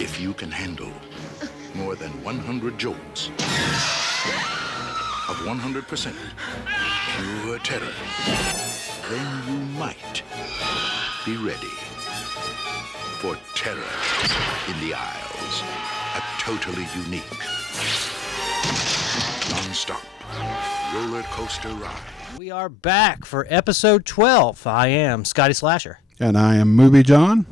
If you can handle more than 100 jolts of 100% pure terror, then you might be ready for Terror in the Aisles, a totally unique, non-stop roller coaster ride. We are back for episode 12. I am Scotty Slasher. And I am Movie John.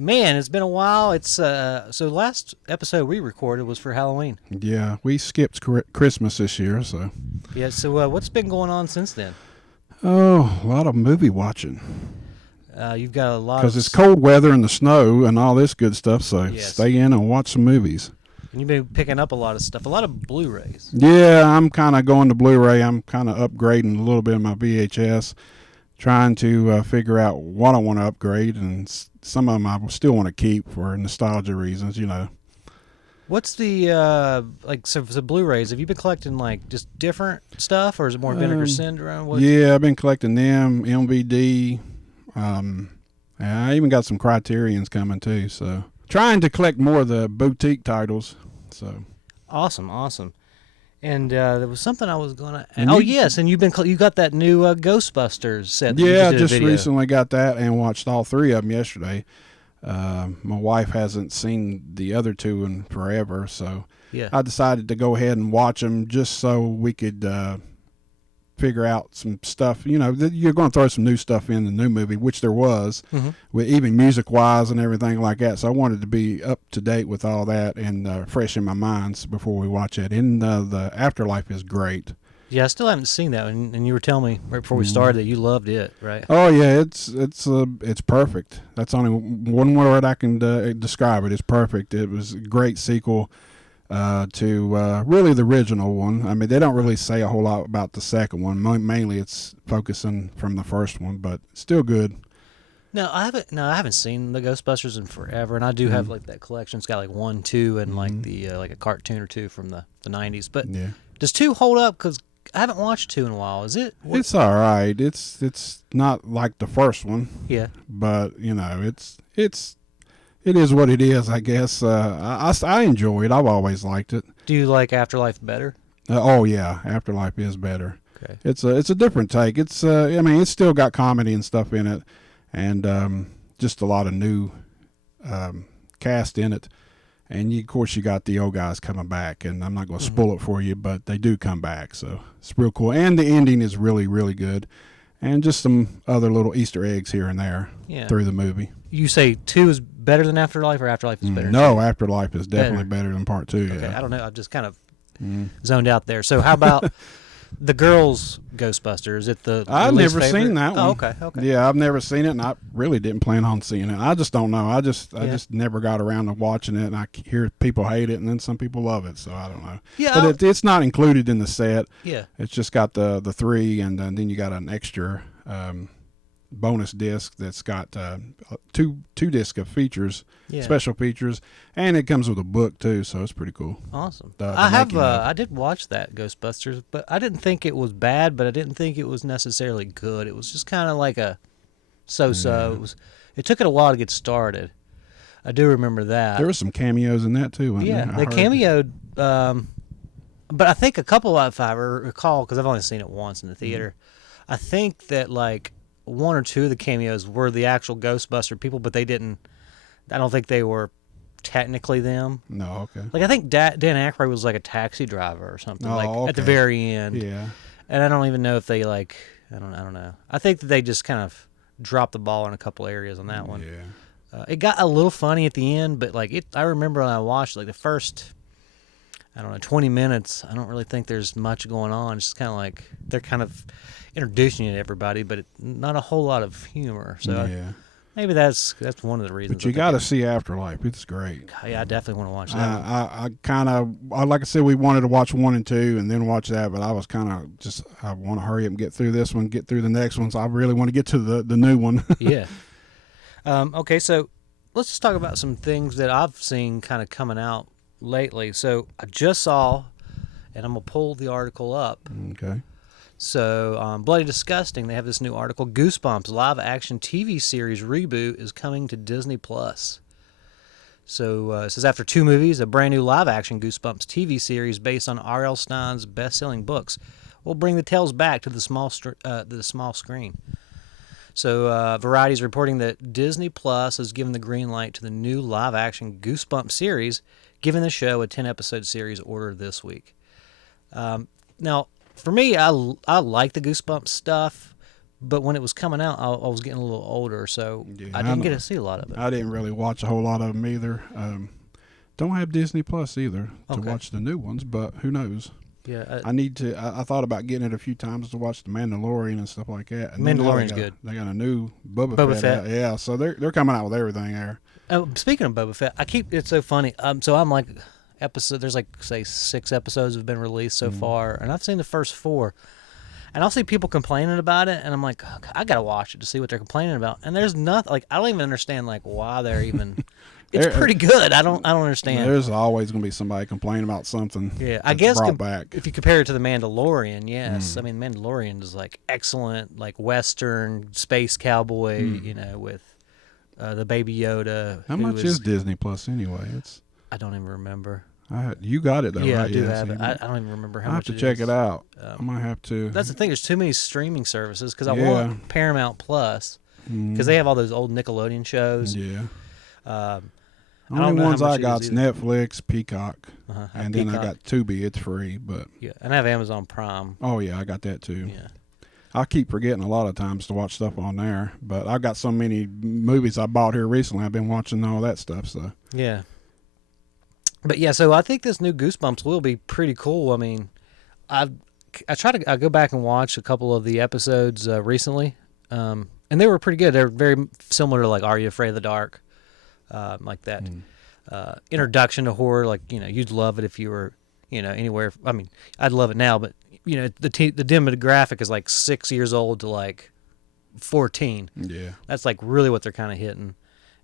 Man, it's been a while. It's so last episode we recorded was for Halloween. Yeah, we skipped Christmas this year, so. Yeah, so what's been going on since then? Oh, a lot of movie watching. You've got a lot because it's cold weather and the snow and all this good stuff, so yes. Stay in and watch some movies. And you've been picking up a lot of stuff, a lot of Blu-rays. Yeah, I'm kind of going to Blu-ray. I'm kind of upgrading a little bit of my VHS, trying to figure out what I want to upgrade, and some of them I still want to keep for nostalgia reasons, you know. What's the so for the Blu-rays? Have you been collecting like just different stuff, or is it more Vinegar Syndrome? Yeah, I've been collecting them, MVD. I even got some Criterions coming too, so trying to collect more of the boutique titles. So awesome. And there was something I was gonna. Yes, and you got that new Ghostbusters set. Yeah, I just recently got that and watched all three of them yesterday. My wife hasn't seen the other two in forever, so yeah. I decided to go ahead and watch them just so we could figure out some stuff. You know, you're going to throw some new stuff in the new movie, which there was, with even music-wise and everything like that. So I wanted to be up to date with all that and fresh in my minds before we watch it. And the Afterlife is great. Yeah, I still haven't seen that, and you were telling me right before we started that you loved it, right? Oh yeah, it's perfect. That's only one word I can describe it. It's perfect. It was a great sequel to really the original one. I mean, they don't really say a whole lot about the second one. Mainly, it's focusing from the first one, but still good. No, I haven't seen the Ghostbusters in forever, and I do have like that collection. It's got like 1, 2, and like the like a cartoon or two from the 90s. But yeah. Does 2 hold up? Because I haven't watched 2 in a while. Is it? It's all right. It's not like the first one. Yeah. But you know, it is what it is, I guess. I enjoy it. I've always liked it. Do you like Afterlife better? Oh yeah, Afterlife is better. Okay. It's a different take. It's I mean, it's still got comedy and stuff in it, and just a lot of new cast in it. And of course you got the old guys coming back, and I'm not going to spoil it for you, but they do come back, so it's real cool. And the ending is really, really good, and just some other little Easter eggs here and there through the movie. You say 2 is better than Afterlife, or Afterlife is better? No, Afterlife is definitely better than part 2. Okay, yeah. I don't know. I just kind of zoned out there. So how about the Girls Ghostbuster? Is it the I've least never favorite? seen that one. Oh, okay. Yeah, I've never seen it, and I really didn't plan on seeing it. I just don't know. I just never got around to watching it, and I hear people hate it, and then some people love it, so I don't know. Yeah, but it's not included in the set. Yeah. It's just got the 3, and then you got an extra bonus disc that's got two disc of features, special features, and it comes with a book too, so it's pretty cool. Awesome. I did watch that Ghostbusters, but I didn't think it was bad, but I didn't think it was necessarily good. It was just kind of like a so-so. Yeah. It took it a while to get started. I do remember that. There were some cameos in that too, wasn't there? They cameoed, but I think a couple of, if I recall, because I've only seen it once in the theater, I think that like 1 or 2 of the cameos were the actual Ghostbuster people, but I don't think they were technically them. No, okay. Like I think Dan Aykroyd was like a taxi driver or something, at the very end. Yeah. And I don't even know if they I don't know. I think that they just kind of dropped the ball in a couple areas on that one. Yeah. It got a little funny at the end, but like I remember when I watched like the first 20 minutes, I don't really think there's much going on. It's just kind of like they're kind of introducing you to everybody, but not a whole lot of humor. So maybe that's one of the reasons. But you got to see Afterlife. It's great. Yeah, I definitely want to watch that. I kind of, like I said, we wanted to watch 1 and 2 and then watch that, but I was kind of just, I want to hurry up and get through this one, get through the next one, so I really want to get to the new one. Yeah. Okay, so let's just talk about some things that I've seen kind of coming out lately. So I just saw, and I'm going to pull the article up. Okay. So, Bloody Disgusting, they have this new article. Goosebumps live-action TV series reboot is coming to Disney+. So it says after 2 movies, a brand new live-action Goosebumps TV series based on R.L. Stein's best-selling books will bring the tales back to the small screen. So Variety is reporting that Disney Plus has given the green light to the new live-action Goosebumps series, giving the show a 10-episode series order this week. Now, for me, I like the Goosebumps stuff, but when it was coming out, I was getting a little older, so I didn't get to see a lot of it. I didn't really watch a whole lot of them either. Don't have Disney Plus either to watch the new ones, but who knows? Yeah, I need to. I thought about getting it a few times to watch The Mandalorian and stuff like that. And Mandalorian's good. They got a new Boba Fett. Out. Yeah, so they're coming out with everything there. Speaking of Boba Fett, it's so funny. So I'm like, there's like say 6 episodes have been released so far, and I've seen the first 4. And I'll see people complaining about it, and I'm like, I gotta watch it to see what they're complaining about. And there's nothing, like, I don't even understand like why they're even. It's pretty good. I don't understand. There's always gonna be somebody complaining about something. Yeah, I guess brought back. If you compare it to the Mandalorian, yes, I mean Mandalorian is like excellent, like Western space cowboy, with the Baby Yoda. How much is Disney Plus anyway? I don't even remember. You got it though, yeah, right? I do have it. I don't even remember how much. I have to check it out. I might have to. That's the thing. There's too many streaming services because I want Paramount Plus because they have all those old Nickelodeon shows. Yeah. The only ones I got is Netflix, Peacock, and then Peacock. I got Tubi. It's free, but yeah, and I have Amazon Prime. Oh yeah, I got that too. Yeah. I keep forgetting a lot of times to watch stuff on there, but I've got so many movies I bought here recently. I've been watching all that stuff. So yeah. But yeah, so I think this new Goosebumps will be pretty cool. I mean, I go back and watch a couple of the episodes recently, and they were pretty good. They're very similar to like Are You Afraid of the Dark, like that introduction to horror. Like you'd love it if you were anywhere. I mean, I'd love it now, but the demographic is like 6 years old to like 14. Yeah, that's like really what they're kind of hitting.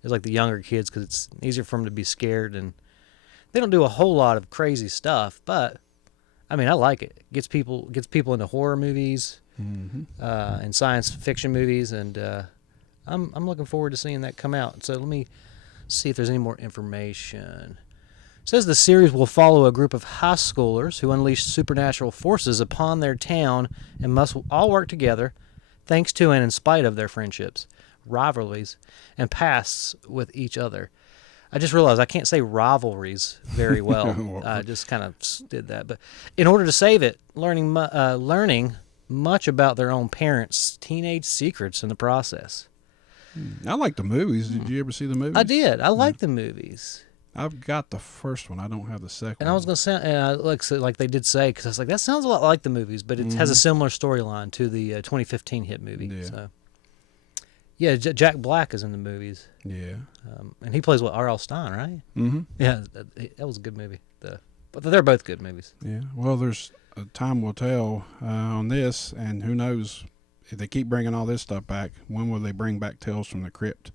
It's like the younger kids because it's easier for them to be scared and. They don't do a whole lot of crazy stuff, but I mean, I like it. It gets people into horror movies and science fiction movies, and I'm looking forward to seeing that come out. So let me see if there's any more information. It says the series will follow a group of high schoolers who unleash supernatural forces upon their town and must all work together, thanks to and in spite of their friendships, rivalries, and pasts with each other. I just realized I can't say rivalries very well. I just kind of did that. But in order to save it, learning much about their own parents' teenage secrets in the process. I like the movies. Did you ever see the movies? I did. I like the movies. I've got the first one. I don't have the second. And I was going to say, and like they did say, because I was like, that sounds a lot like the movies, but it has a similar storyline to the 2015 hit movie. Yeah. So. Yeah, Jack Black is in the movies. Yeah. And he plays R.L. Stein, right? Mm-hmm. Yeah, that was a good movie. But they're both good movies. Yeah. Well, there's time will tell on this, and who knows if they keep bringing all this stuff back. When will they bring back Tales from the Crypt?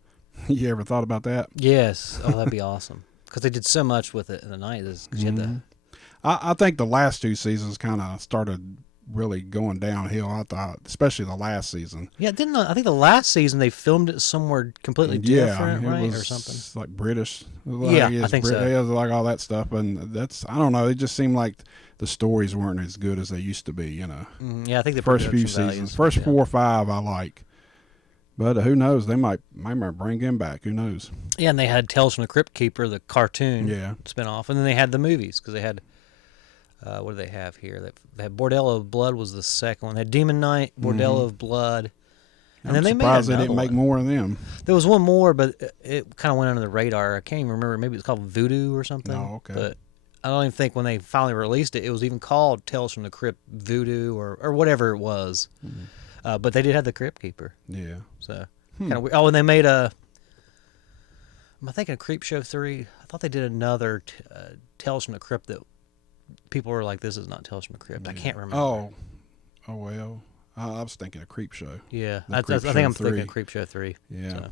You ever thought about that? Yes. Oh, that'd be awesome. Because they did so much with it in the 90s. Because you had I think the last 2 seasons kind of started really going downhill. I thought, especially the last season. Yeah, I think the last season they filmed it somewhere completely different, right, or something? Like British. I think so. Yeah, like all that stuff, and I don't know. It just seemed like the stories weren't as good as they used to be. Yeah, I think the first few seasons, first 4 or 5, I like. But who knows? They might bring him back. Who knows? Yeah, and they had Tales from the Crypt Keeper, the cartoon spinoff, and then they had the movies because they had. What do they have here? They had Bordello of Blood was the second one. They had Demon Knight, Bordello of Blood, and then they made surprised another they didn't make more of them. There was one more, but it kind of went under the radar. I can't even remember. Maybe it was called Voodoo or something. Oh, okay. But I don't even think when they finally released it, it was even called Tales from the Crypt Voodoo or whatever it was. But they did have the Crypt Keeper. Yeah. So kind of weird. Oh, and they made am I thinking of Creep Show 3? I thought they did another Tales from the Crypt that. People were like, "This is not Tales from the Crypt." I can't remember. Oh well. I was thinking of Creep Show. Yeah, I think I'm thinking of Creep Show 3. Yeah. So.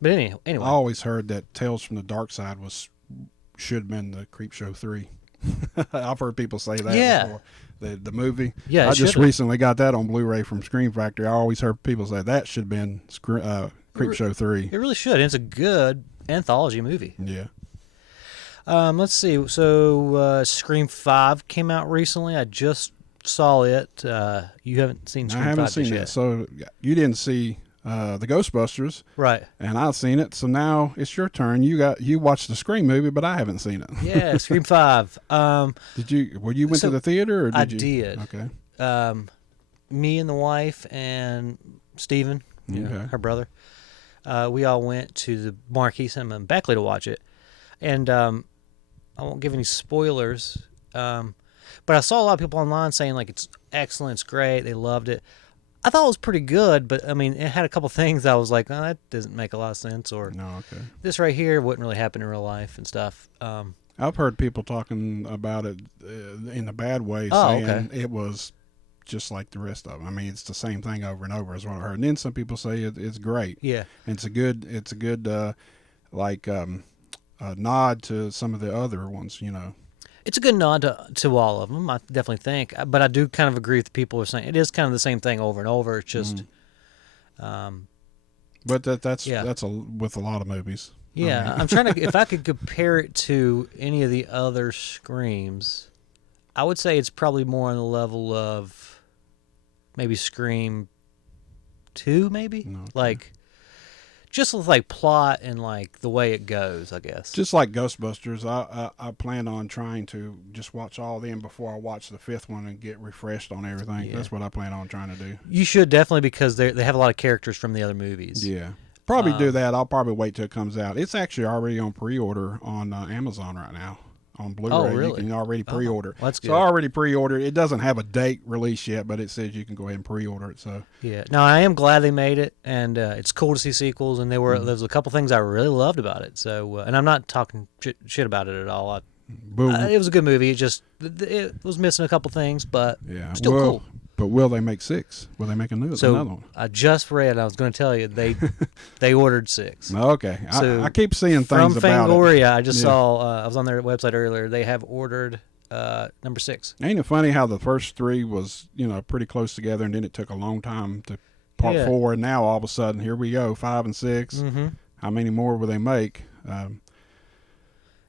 But anyway, I always heard that Tales from the Dark Side should have been the Creep Show 3. I've heard people say that before. The movie. Yeah, I just recently got that on Blu-ray from Scream Factory. I always heard people say that should have been Creep Show 3. It really should. And it's a good anthology movie. Yeah. Let's see. So Scream 5 came out recently. I just saw it. You haven't seen Scream 5 I haven't just seen yet. it. So you didn't see the Ghostbusters, Right. and I've seen it. So now it's your turn. You watched the Scream movie, but I haven't seen it. Yeah, Scream 5. Did you? Were you went So to the theater, or did I you? did. Okay. Me and the wife and Steven, Okay. her brother, we all went to the Marquee Cinema in Beckley to watch it. And I won't give any spoilers, but I saw a lot of people online saying, like, it's excellent, it's great, they loved it. I thought it was pretty good, but, I mean, it had a couple things I was like, oh, that doesn't make a lot of sense, or No, okay. this right here wouldn't really happen in real life and stuff. I've heard people talking about it in a bad way, Oh, saying okay. it was just like the rest of them. I mean, it's the same thing over and over, is what I heard. And then some people say it's great. Yeah. And it's a good nod to some of the other ones, It's a good nod to all of them, I definitely think. But I do kind of agree with the people who are saying it is kind of the same thing over and over. It's just, But that's with a lot of movies. yeah. I mean. I'm trying to, if I could compare it to any of the other Screams, I would say it's probably more on the level of maybe Scream 2, maybe? Okay. Like, just with, like, plot and, like, the way it goes, I guess. Just like Ghostbusters, I plan on trying to just watch all of them before I watch the fifth one and get refreshed on everything. Yeah. That's what I plan on trying to do. You should definitely, because they have a lot of characters from the other movies. Yeah. Probably do that. I'll probably wait till it comes out. It's actually already on pre-order on Amazon right now. On Blu-ray, Oh, really? You can already pre-order. Well, that's good. So I already pre-ordered. It doesn't have a date release yet, but it says you can go ahead and pre-order it. So Yeah. No, I am glad they made it, and it's cool to see sequels. And there was a couple things I really loved about it. So, and I'm not talking shit about it at all. It was a good movie. It was missing a couple things, but yeah, still cool. But will they make 6? Will they make another one? I just read. I was going to tell you they ordered 6. Okay, So I keep seeing from things about Fangoria. I just Yeah. saw. I was on their website earlier. They have ordered number 6. it. Ain't it funny how the first 3 was pretty close together, and then it took a long time to part Yeah. 4, and now all of a sudden here we go, 5 and 6. Mm-hmm. How many more will they make?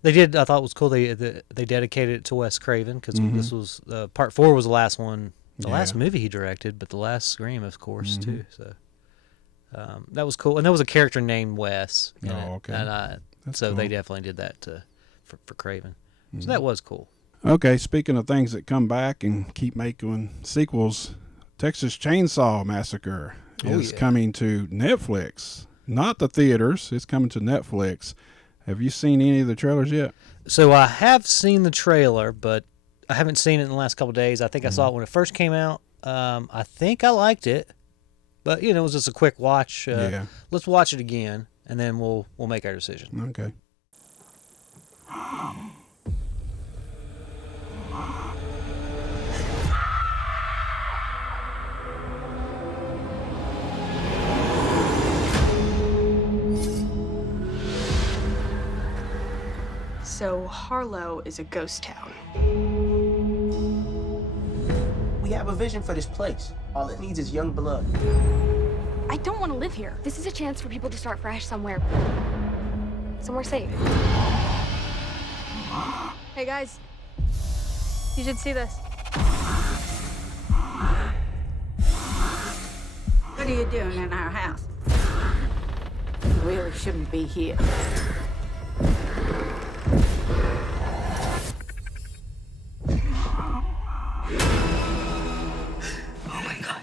They did. I thought it was cool. They dedicated it to Wes Craven because this was part 4 was the last one. The last movie he directed, but the last Scream, of course, too. So that was cool, and there was a character named Wes. In it, okay. And so cool. they definitely did that for Craven. So that was cool. Okay, speaking of things that come back and keep making sequels, Texas Chainsaw Massacre is coming to Netflix. Not the theaters. It's coming to Netflix. Have you seen any of the trailers yet? So I have seen the trailer, but I haven't seen it in the last couple of days. I think I saw it when it first came out. I think I liked it, but it was just a quick watch. Yeah. Let's watch it again, and then we'll make our decision. Okay. So Harlow is a ghost town. We have a vision for this place. All it needs is young blood. I don't want to live here. This is a chance for people to start fresh somewhere. Somewhere safe. Hey guys, you should see this. What are you doing in our house? You really shouldn't be here. Oh my God.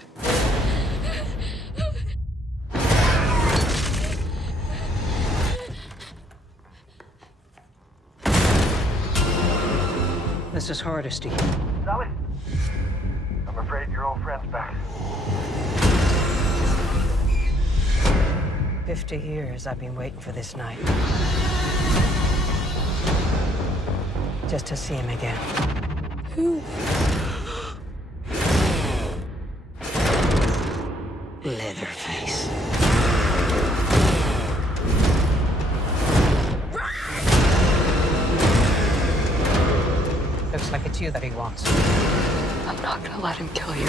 This is Hardesty. Sally, I'm afraid your old friend's back. 50 years I've been waiting for this night. Just to see him again. Who? Leatherface. Looks like it's you that he wants. I'm not gonna let him kill you.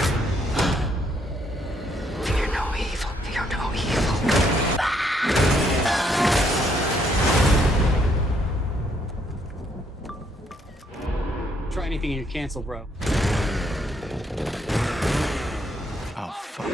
Fear no evil. Fear no evil. anything, you cancel, bro. Oh, fuck.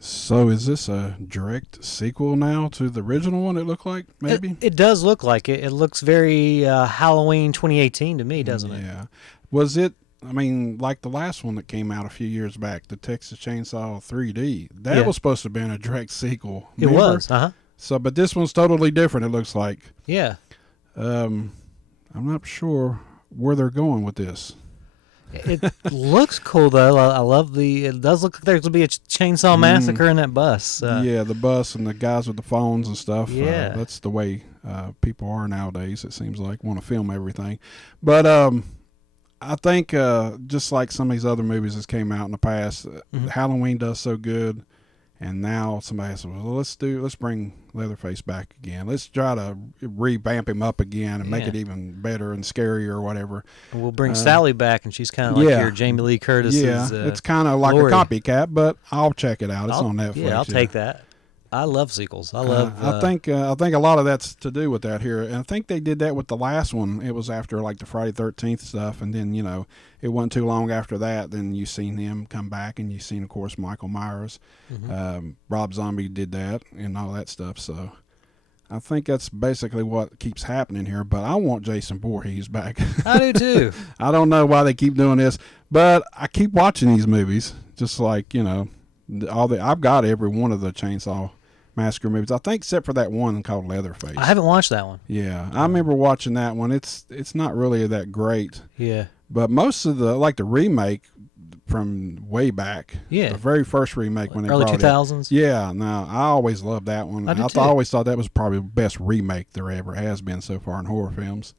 So is this a direct sequel now to the original one? It looked like maybe. It does look like it. It looks very Halloween 2018 to me, doesn't it? Yeah. Was it? I mean, like the last one that came out a few years back, the Texas Chainsaw 3D. That was supposed to have been a direct sequel. It was. So, but this one's totally different. It looks like. Yeah. I'm not sure where they're going with this. It looks cool though. I love the. It does look like there's gonna be a chainsaw massacre in that bus. Yeah, the bus and the guys with the phones and stuff. Yeah, that's the way people are nowadays. It seems like want to film everything, but I think just like some of these other movies that came out in the past, Halloween does so good, and now somebody says, "Well, let's bring Leatherface back again. Let's try to revamp him up again and make it even better and scarier or whatever." And we'll bring Sally back, and she's kind of like your Jamie Lee Curtis. Yeah, it's kind of like Lori. a copycat, but I'll check it out. It's on Netflix. Yeah, I'll take that. I love sequels. I love. I think a lot of that's to do with that here, and I think they did that with the last one. It was after like the Friday 13th stuff, and then it wasn't too long after that. Then you seen him come back, and you seen of course Michael Myers, Rob Zombie did that, and all that stuff. So I think that's basically what keeps happening here. But I want Jason Voorhees back. I do too. I don't know why they keep doing this, but I keep watching these movies. Just like I've got every one of the Chainsaw Massacre movies, I think, except for that one called Leatherface. I haven't watched that one. Yeah, I remember watching that one. It's not really that great. Yeah. But most of the remake from way back. Yeah. The very first remake when they early brought 2000s. Yeah. No, I always loved that one. I always thought that was probably the best remake there ever has been so far in horror films.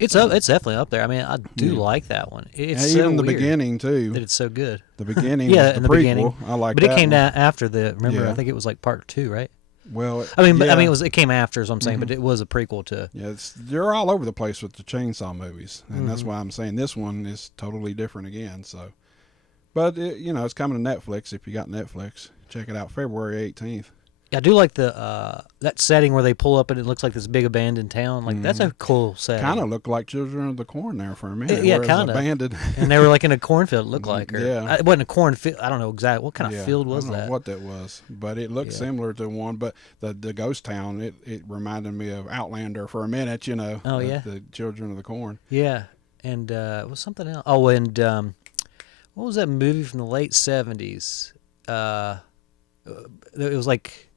It's definitely up there. I mean, I do like that one. It's so even the weird beginning too. that it's so good. The beginning, yeah, was in the the prequel. beginning. I like but that. It came one. after the. Remember, Yeah. I think it was like part 2, right? Well, I mean, it came after, as I'm saying, but it was a prequel to. Yeah, they're all over the place with the Chainsaw movies, and that's why I'm saying this one is totally different again. So, but it's coming to Netflix. If you got Netflix, check it out. February 18th. I do like the that setting where they pull up and it looks like this big abandoned town. Like that's a cool setting. Kind of looked like Children of the Corn there for a minute. Yeah, kind of abandoned. And they were like in a cornfield. It looked like, it wasn't a cornfield. I don't know exactly what kind of field was I don't that. know what that was, but it looked similar to one. But the ghost town, it reminded me of Outlander for a minute. Oh yeah. The Children of the Corn. Yeah, and it was something else. Oh, and what was that movie from the late '70s? It was like.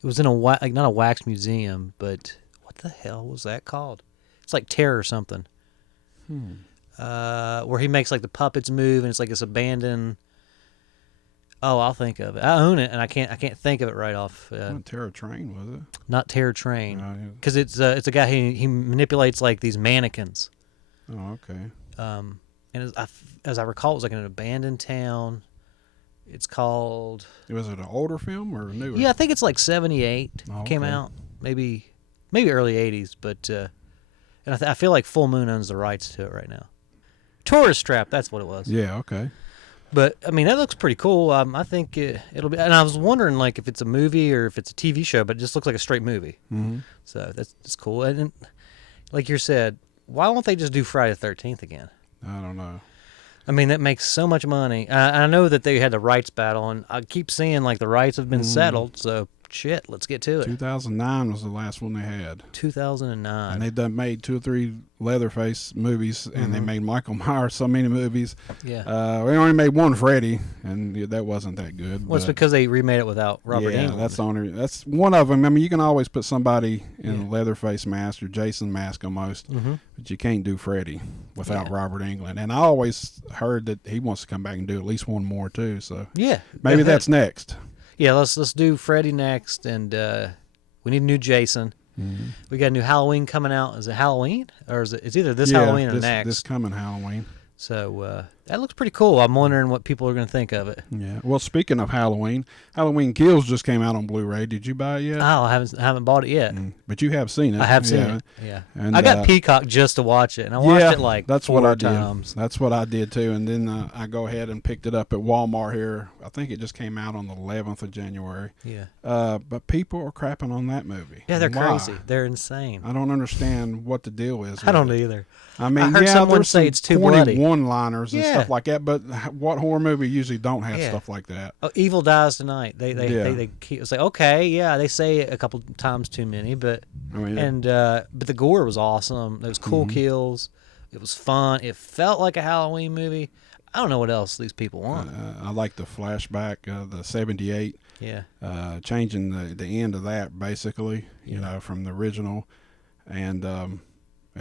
It was in not a wax museum, but what the hell was that called? It's like Terror or something. Where he makes like the puppets move, and it's like this abandoned. Oh, I'll think of it. I own it, and I can't think of it right off. Not Terror Train, was it? Not Terror Train, because it's a guy he manipulates like these mannequins. Oh, okay. And as I recall, it was like in an abandoned town. It's called. Was it an older film or newer? Yeah, I think it's like 78 came okay. out, maybe early 80s. But and I feel like Full Moon owns the rights to it right now. Tourist Trap, that's what it was. Yeah, okay. But I mean, that looks pretty cool. I think it'll be. And I was wondering like if it's a movie or if it's a TV show, but it just looks like a straight movie. Mm-hmm. So that's cool. And like you said, why won't they just do Friday the 13th again? I don't know. I mean, that makes so much money. I know that they had the rights battle, and I keep seeing, like, the rights have been settled, so shit, let's get to it. 2009 was the last one they had. 2009. And they made 2 or 3 Leatherface movies, and they made Michael Myers so many movies. Yeah. We only made one Freddy, and that wasn't that good. Well, it's because they remade it without Robert Englund. Yeah, that's one of them. I mean, you can always put somebody in a Leatherface mask or Jason mask almost, but you can't do Freddy without Robert Englund. And I always heard that he wants to come back and do at least one more too. So maybe that's next. Yeah, let's do Freddy next, and we need a new Jason. We got a new Halloween coming out. Is it Halloween, or is it? It's either this Halloween or next. This coming Halloween. So That looks pretty cool. I'm wondering what people are going to think of it. Yeah. Well, speaking of Halloween, Halloween Kills just came out on Blu-ray. Did you buy it yet? Oh, I haven't bought it yet. But you have seen it. I have seen it. Yeah. And, I got Peacock just to watch it, and I watched it like that's 4 what I did. times. That's what I did too. And then I go ahead and picked it up at Walmart here. I think it just came out on the 11th of January. Yeah. But people are crapping on that movie. Yeah, they're Why? crazy. They're insane. I don't understand what the deal is. I don't with it. either. I mean, I heard someone there's say some it's too corny bloody. one-liners and Yeah. stuff like that. But what horror movie usually don't have Yeah. stuff like that? Oh, Evil Dies Tonight. They Yeah. keep, it's like, okay, yeah, they say it a couple times too many, but I mean, but the gore was awesome. It was cool kills. It was fun. It felt like a Halloween movie. I don't know what else these people want. I like the flashback, the 78. Yeah. Changing the end of that basically, you know, from the original, and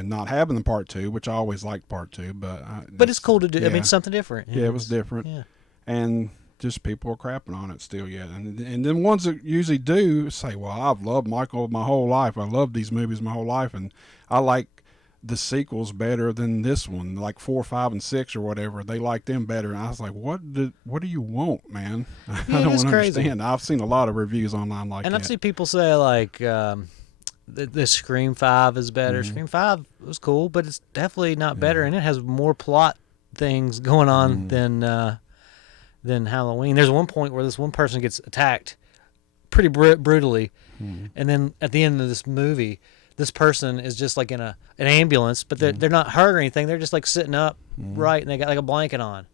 not having the part 2, which I always liked part 2, but it's cool to do. I mean, it's something different. Yeah, it was different. Yeah. And just people are crapping on it still yet, and then ones that usually do say, well, I've loved Michael my whole life. I loved these movies my whole life, and I like the sequels better than this one, like 4, 5, and 6 or whatever. They like them better, and I was like, what do you want, man? I don't it's crazy. understand. I've seen a lot of reviews online like And that. I've seen people say like the Scream 5 is better. Scream 5 was cool, but it's definitely not better, and it has more plot things going on than Halloween. There's one point where this one person gets attacked pretty brutally, and then at the end of this movie, this person is just like in an ambulance, but they're not hurt or anything. They're just like sitting up right, and they got like a blanket on.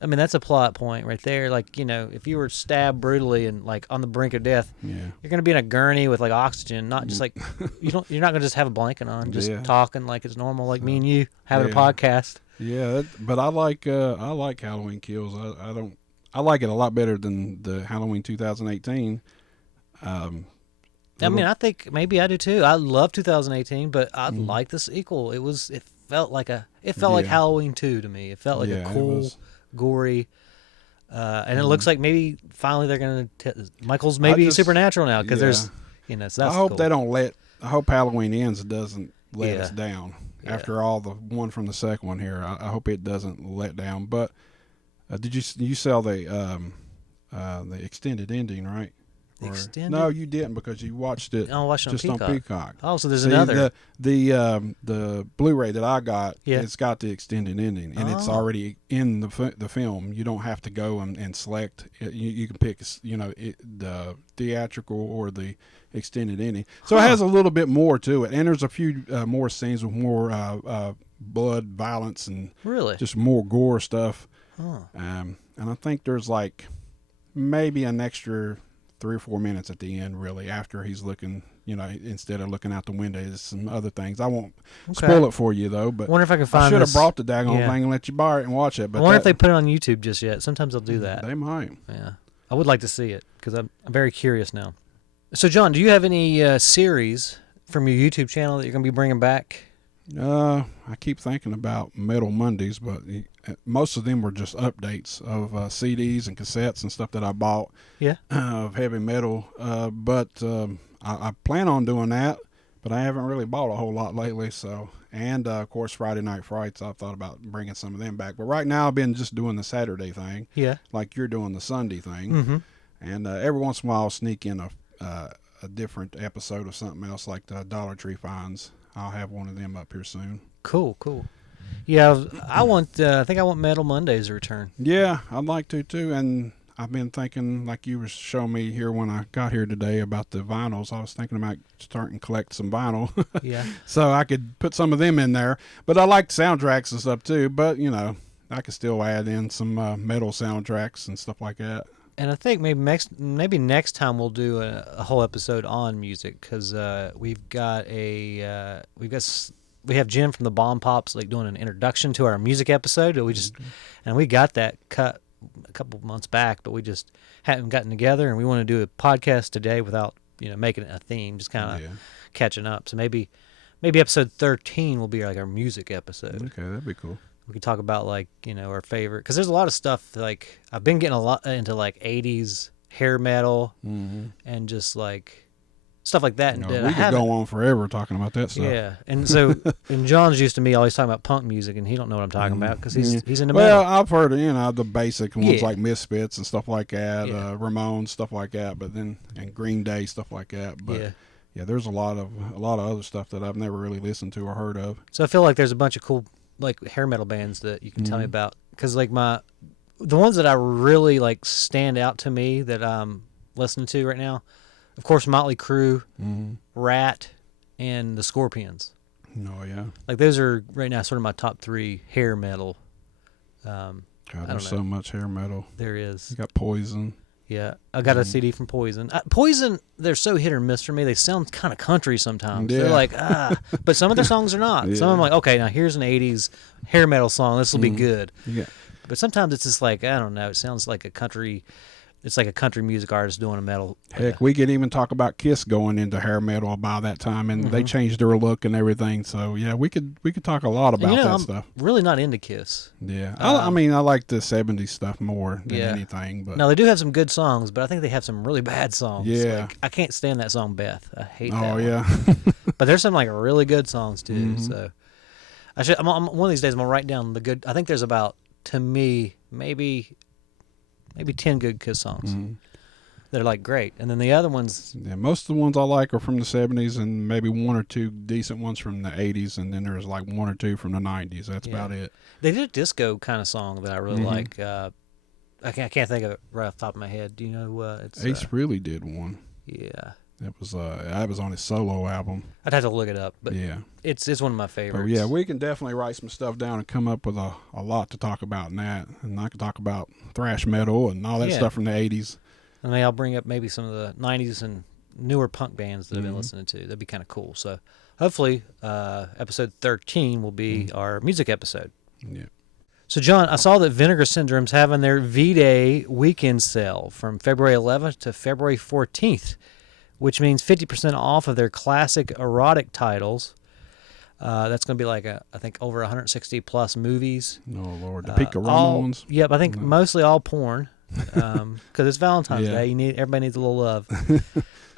I mean, that's a plot point right there. Like, you know, if you were stabbed brutally and like on the brink of death, you're gonna be in a gurney with like oxygen, not just like you're not gonna just have a blanket on, just talking like it's normal, like me and you having a podcast. Yeah, but I like Halloween Kills. I like it a lot better than the Halloween 2018. I mean, I think maybe I do too. I love 2018, but I like the sequel. It felt like like Halloween 2 to me. It felt like a cool, gory, and it looks like maybe finally they're gonna Michael's maybe supernatural now because there's, you know. So that's I hope cool. they don't I hope Halloween Ends doesn't let us down after all the one from the second one here. I hope it doesn't let down. But did you sell the extended ending, right? Extended? No, you didn't because you watched it. I watched it just on on Peacock. Oh, so there's another. The Blu-ray that I got, it's got the extended ending, and it's already in the film. You don't have to go and select. You can pick, you know, the theatrical or the extended ending. So it has a little bit more to it, and there's a few more scenes with more blood, violence, and just more gore stuff. And I think there's like maybe an extra 3 or 4 minutes at the end, really, after he's looking, you know, instead of looking out the window, there's some other things. I won't spoil it for you, though, but I wonder if I can find I should have this. brought the daggone thing and let you borrow it and watch it. But I wonder if they put it on YouTube just yet. Sometimes they'll do that. They might. Yeah. I would like to see it because I'm very curious now. So, John, do you have any series from your YouTube channel that you're going to be bringing back? I keep thinking about Metal Mondays, but most of them were just updates of CDs and cassettes and stuff that I bought of heavy metal. But I plan on doing that, but I haven't really bought a whole lot lately. So, and of course, Friday Night Frights, I've thought about bringing some of them back. But right now, I've been just doing the Saturday thing, like you're doing the Sunday thing. And every once in a while, I'll sneak in a different episode of something else, like the Dollar Tree finds. I'll have one of them up here soon. Cool. Yeah, I think I want Metal Mondays to return. Yeah, I'd like to too. And I've been thinking, like you were showing me here when I got here today about the vinyls. I was thinking about starting to collect some vinyl. Yeah. So I could put some of them in there. But I like soundtracks and stuff too. But, you know, I could still add in some metal soundtracks and stuff like that. And I think maybe next time we'll do a whole episode on music because we have Jen from the Bomb Pops like doing an introduction to our music episode. And we got that cut a couple months back, but we just hadn't gotten together, and we want to do a podcast today without making it a theme, just kind of catching up. So maybe episode 13 will be like our music episode. Okay, that'd be cool. We could talk about our favorite, because there's a lot of stuff like I've been getting a lot into like 80s hair metal and just like stuff like that. You And know, I we could haven't. go on forever talking about that stuff. Yeah, and so and John's used to me always talking about punk music, and he don't know what I'm talking about because he's into Well, metal. I've heard the basic ones Yeah. like Misfits and stuff like that, Yeah. Ramones, stuff like that, but then and Green Day, stuff like that. But Yeah. there's a lot of other stuff that I've never really listened to or heard of. So I feel like there's a bunch of cool like hair metal bands that you can tell me about because like the ones that I really like stand out to me that I'm listening to right now, of course, Motley Crue, Rat, and the Scorpions. Oh yeah, Like those are right now sort of my top 3 hair metal. God, I there's don't know. so much hair metal. There is. You got Poison. Yeah, I got a CD from Poison. Poison, they're so hit or miss for me. They sound kind of country sometimes. Yeah. They're like, but some of their songs are not. Some of them like, okay, now here's an 80s hair metal song. This will be good. Yeah. But sometimes it's just like, I don't know, it sounds like a country, it's like a country music artist doing a metal. Heck, we could even talk about Kiss going into hair metal by that time, and they changed their look and everything. So yeah, we could talk a lot about And, that I'm stuff. really not into Kiss. Yeah, I mean, I like the '70s stuff more than Yeah. anything. But Now, they do have some good songs, but I think they have some really bad songs. Yeah. Like, I can't stand that song, Beth. I hate that oh one. yeah, But there's some like really good songs too. So I'm one of these days I'm gonna write down the good. I think there's about, to me, maybe 10 good Kiss songs that are like great, and then the other ones. yeah. Most of the ones I like are from the '70s, and maybe 1 or 2 decent ones from the '80s, and then there's like 1 or 2 from the '90s. That's about it. They did a disco kind of song that I really like. I can't think of it right off the top of my head. Do you know? It's Ace really did one. yeah. That was on his solo album. I'd have to look it up, but Yeah. it's one of my favorites. But yeah, we can definitely write some stuff down and come up with a lot to talk about in that. And I can talk about thrash metal and all that Yeah. stuff from the '80s. And maybe I'll bring up maybe some of the 90s and newer punk bands that I've been listening to. That'd be kind of cool. So hopefully episode 13 will be our music episode. Yeah. So, John, I saw that Vinegar Syndrome's having their V-Day weekend sale from February 11th to February 14th, which means 50% off of their classic erotic titles. That's going to be like, I think, over 160 plus movies. Oh, Lord. The Picarama ones? Yep, I think mostly all porn. Because it's Valentine's Yeah. Day, everybody needs a little love.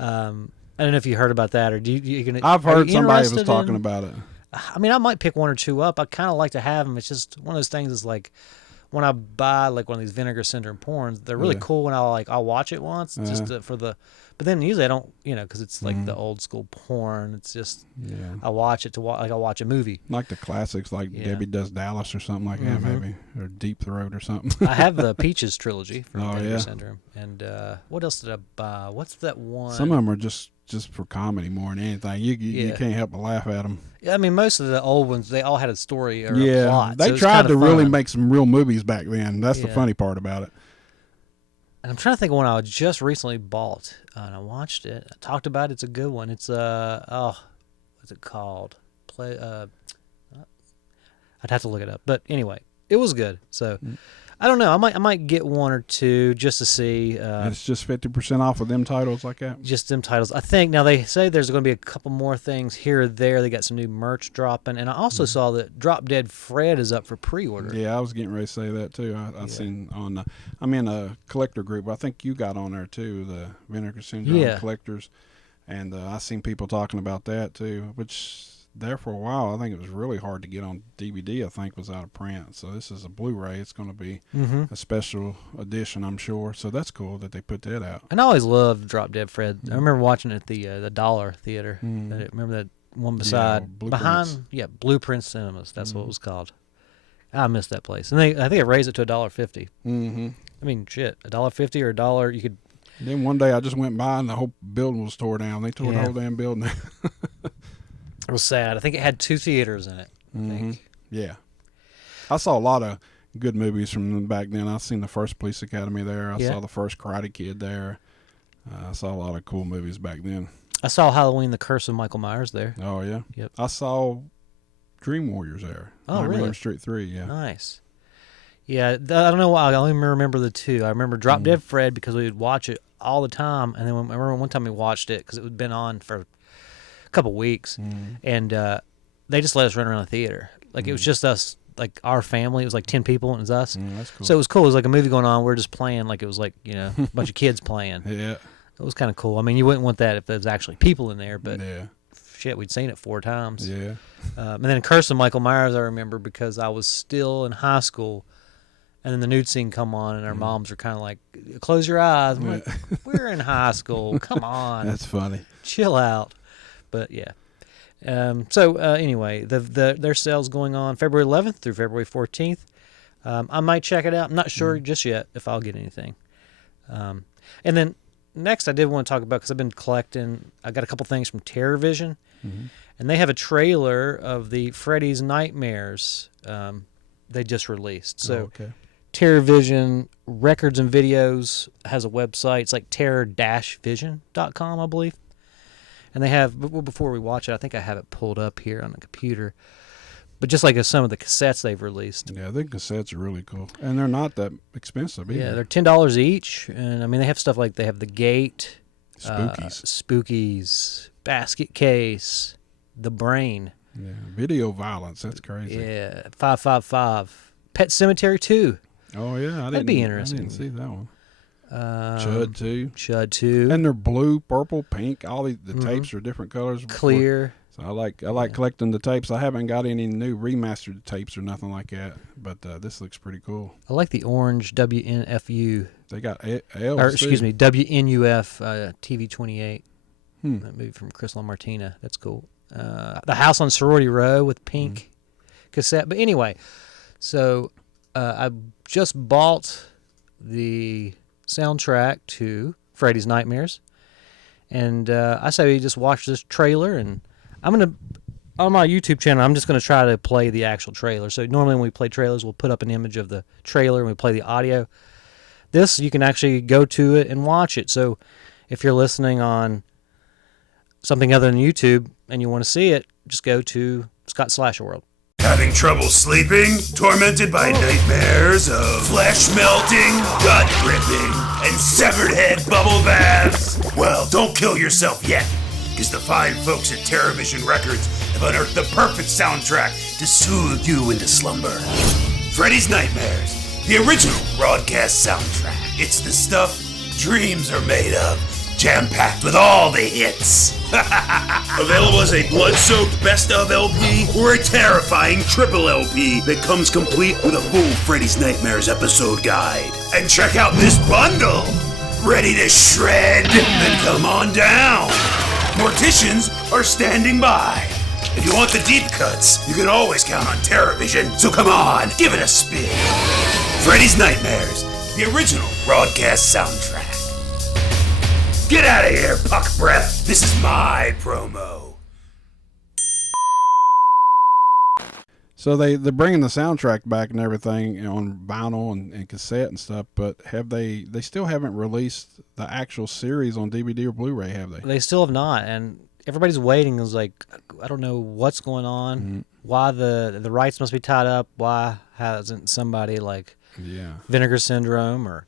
I don't know if you heard about that, or I've are heard you somebody was interested talking in- about it. I mean, I might pick 1 or 2 up. I kind of like to have them. It's just one of those things. Is like when I buy like one of these Vinegar Syndrome porns, they're really Yeah. cool when I'll watch it once for the. But then usually I don't, because it's like the old school porn. It's just I watch it like I watch a movie. Like the classics, like Yeah. Debbie Does Dallas or something like that, maybe. Or Deep Throat or something. I have the Peaches trilogy from Oh, Vinegar yeah. Syndrome, and what else did I buy? What's that one? Some of them are just for comedy more than anything. You Yeah. can't help but laugh at them. I mean, most of the old ones, they all had a story or a Yeah, plot. they so it's tried kinda to really fun. make some real movies back then. That's the Yeah. funny part about it. And I'm trying to think of one I just recently bought, and I watched it. I talked about it. It's a good one. It's what's it called? I'd have to look it up. But anyway, it was good. So I don't know. I might get 1 or 2 just to see. And it's just 50% off of them titles like that. Just them titles. I think now they say there's going to be a couple more things here or there. They got some new merch dropping, and I also saw that Drop Dead Fred is up for pre-order. Yeah, I was getting ready to say that too. I seen on. I'm in a collector group. I think you got on there too, the Vinegar Syndrome collectors, and I seen people talking about that too. Which there for a while, I think it was really hard to get on DVD. I think was out of print. So this is a Blu-ray. It's going to be a special edition, I'm sure. So that's cool that they put that out. And I always loved Drop Dead Fred. I remember watching it at the Dollar Theater. I remember that one Blueprints. Blueprint Cinemas. That's what it was called. I miss that place. And I think they raised it to $1.50. Mm-hmm. I mean, shit, $1.50 or $1. You could. Then one day I just went by and the whole building was tore down. They tore the whole damn building down. It was sad. I think it had 2 theaters in it. I think. Yeah. I saw a lot of good movies from back then. I seen the first Police Academy there. I saw the first Karate Kid there. I saw a lot of cool movies back then. I saw Halloween: The Curse of Michael Myers there. Oh, yeah? Yep. I saw Dream Warriors there. Oh, really? Main Street 3, yeah. Nice. Yeah, I don't know why. I only remember the 2. I remember Drop Dead Fred because we would watch it all the time. And then I remember one time we watched it because it had been on for a couple weeks. And they just let us run around the theater. Like, it was just us, like, our family. It was like 10 people, and it was us. That's cool. So it was cool. It was like a movie going on. We're just playing like it was like, a bunch of kids playing. Yeah. It was kind of cool. I mean, you wouldn't want that if there was actually people in there, but Yeah. shit, we'd seen it 4 times. Yeah. And then Curse of Michael Myers, I remember because I was still in high school, and then the nude scene come on, and our moms were kind of like, "Close your eyes." I'm like, "We're in high school. Come on, That's funny. chill out." But yeah. So anyway, their sale's going on February 11th through February 14th. I might check it out. I'm not sure just yet if I'll get anything. And then next, I did want to talk about, because I've been collecting. I got a couple things from Terror Vision, and they have a trailer of the Freddy's Nightmares. They just released. So okay. Terror Vision Records and Videos has a website. It's like terror-vision.com, I believe. And they have, before we watch it, I think I have it pulled up here on the computer. But just like some of the cassettes they've released. Yeah, the cassettes are really cool. And they're not that expensive either. Yeah, they're $10 each. And I mean, they have stuff like they have The Gate, Spookies, Basket Case, The Brain. Yeah, video violence. That's crazy. Yeah, 555. Pet Cemetery 2. Oh, yeah. That'd be interesting. I didn't see that one. Chud 2. Chud 2. And they're blue, purple, pink. All the tapes are different colors. Clear. So I like collecting the tapes. I haven't got any new remastered tapes or nothing like that, but this looks pretty cool. I like the orange WNFU. They got WNUF TV 28. That movie from Chris LaMartina. That's cool. The House on Sorority Row with pink cassette. But anyway, so I just bought the soundtrack to Freddy's Nightmares, and I say we just watch this trailer, and I'm going to, on my YouTube channel, I'm just going to try to play the actual trailer. So normally when we play trailers, we'll put up an image of the trailer and we play the audio. This, you can actually go to it and watch it. So if you're listening on something other than YouTube and you want to see it, just go to Scott Slasher World. Having trouble sleeping? Tormented by nightmares of flesh melting, gut ripping, and severed head bubble baths? Well, don't kill yourself yet, because the fine folks at Terrorvision Records have unearthed the perfect soundtrack to soothe you into slumber. Freddy's Nightmares, the original broadcast soundtrack. It's the stuff dreams are made of, jam-packed with all the hits. Available as a blood-soaked best-of LP or a terrifying triple LP that comes complete with a full Freddy's Nightmares episode guide. And check out this bundle! Ready to shred? Then come on down! Morticians are standing by. If you want the deep cuts, you can always count on Terrorvision, so come on, give it a spin. Freddy's Nightmares, the original broadcast soundtrack. Get out of here, puck breath. This is my promo. So they're bringing the soundtrack back and everything on vinyl and cassette and stuff, but they still haven't released the actual series on DVD or Blu-ray, have they? They still have not, and everybody's waiting. Is like, I don't know what's going on. Why the rights must be tied up. Why hasn't somebody like Vinegar Syndrome or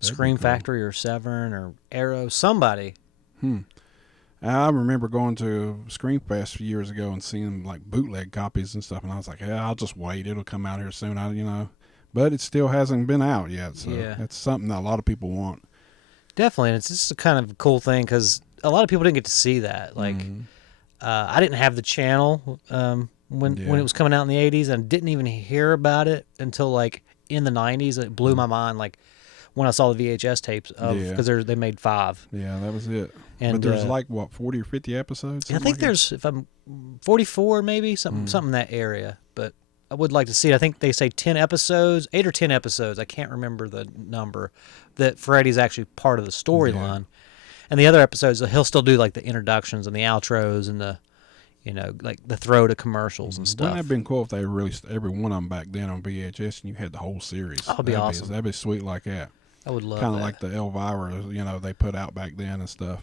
Scream Factory or Severn or Arrow, somebody? I remember going to Scream Fest years ago and seeing like bootleg copies and stuff, and I was like, yeah, I'll just wait. It'll come out here soon, but it still hasn't been out yet, so it's something that a lot of people want. Definitely, and it's just a kind of cool thing because a lot of people didn't get to see that. Like, I didn't have the channel when it was coming out in the 80s, and didn't even hear about it until like in the 90s. It blew my mind, like when I saw the VHS tapes of, because they made 5. Yeah, that was it. And but there's like what, 40 or 50 episodes? I think there's, if I'm 44 maybe, something in that area. But I would like to see it. I think they say 10 episodes, 8 or 10 episodes. I can't remember the number. That Freddy's actually part of the storyline. And the other episodes, he'll still do like the introductions and the outros and the, like the throw to commercials and stuff. Wouldn't it have been cool if they released every one of them back then on VHS and you had the whole series? That'd be awesome. That'd be sweet like that. I would love kind of that. like the Elvira, they put out back then and stuff.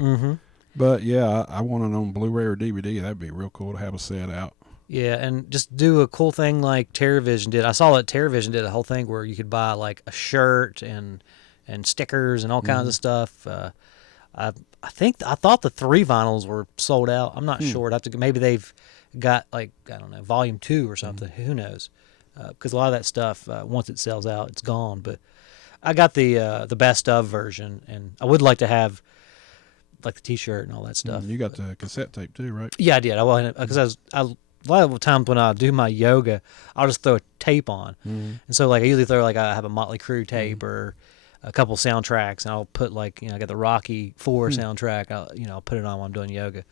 But yeah, I want it on Blu-ray or DVD. That'd be real cool to have a set out. Yeah, and just do a cool thing like Terrorvision did. I saw that Terrorvision did a whole thing where you could buy like a shirt and stickers and all kinds of stuff. I thought the 3 vinyls were sold out. I'm not sure. Maybe they've got like, I don't know, volume 2 or something. Who knows? Because a lot of that stuff, once it sells out, it's gone. But I got the best of version, and I would like to have like the T-shirt and all that stuff. You got the cassette tape too, right? Yeah, I did. Because a lot of times when I do my yoga, I'll just throw a tape on, and so like I usually throw like I have a Motley Crue tape or a couple soundtracks, and I'll put like I got the Rocky IV soundtrack. I'll put it on while I'm doing yoga.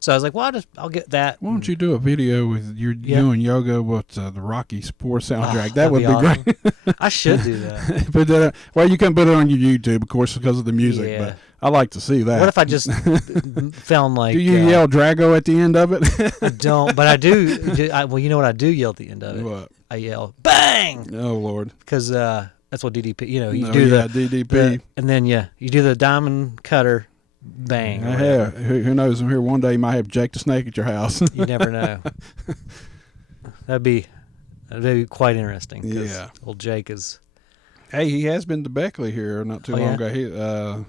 So I was like, well, I'll get that. Why don't you do a video with you doing yoga with the Rocky Sports soundtrack? That would be awesome. great. I should do that. Put that. Well, you can put it on your YouTube, of course, because of the music. Yeah. But I like to see that. What if I just found like? Do you yell Drago at the end of it? I don't, but I do. Well, you know what I do yell at the end of it? What? I yell bang. Oh Lord. Because that's what DDP. You No, do yeah, the DDP. and then you do the diamond cutter. Bang. I have. Who knows? I'm here one day. You might have Jake the Snake at your house. You never know. That'd be quite interesting. 'Cause Yeah. Old Jake is. Hey, he has been to Beckley here not too Oh, long yeah? ago.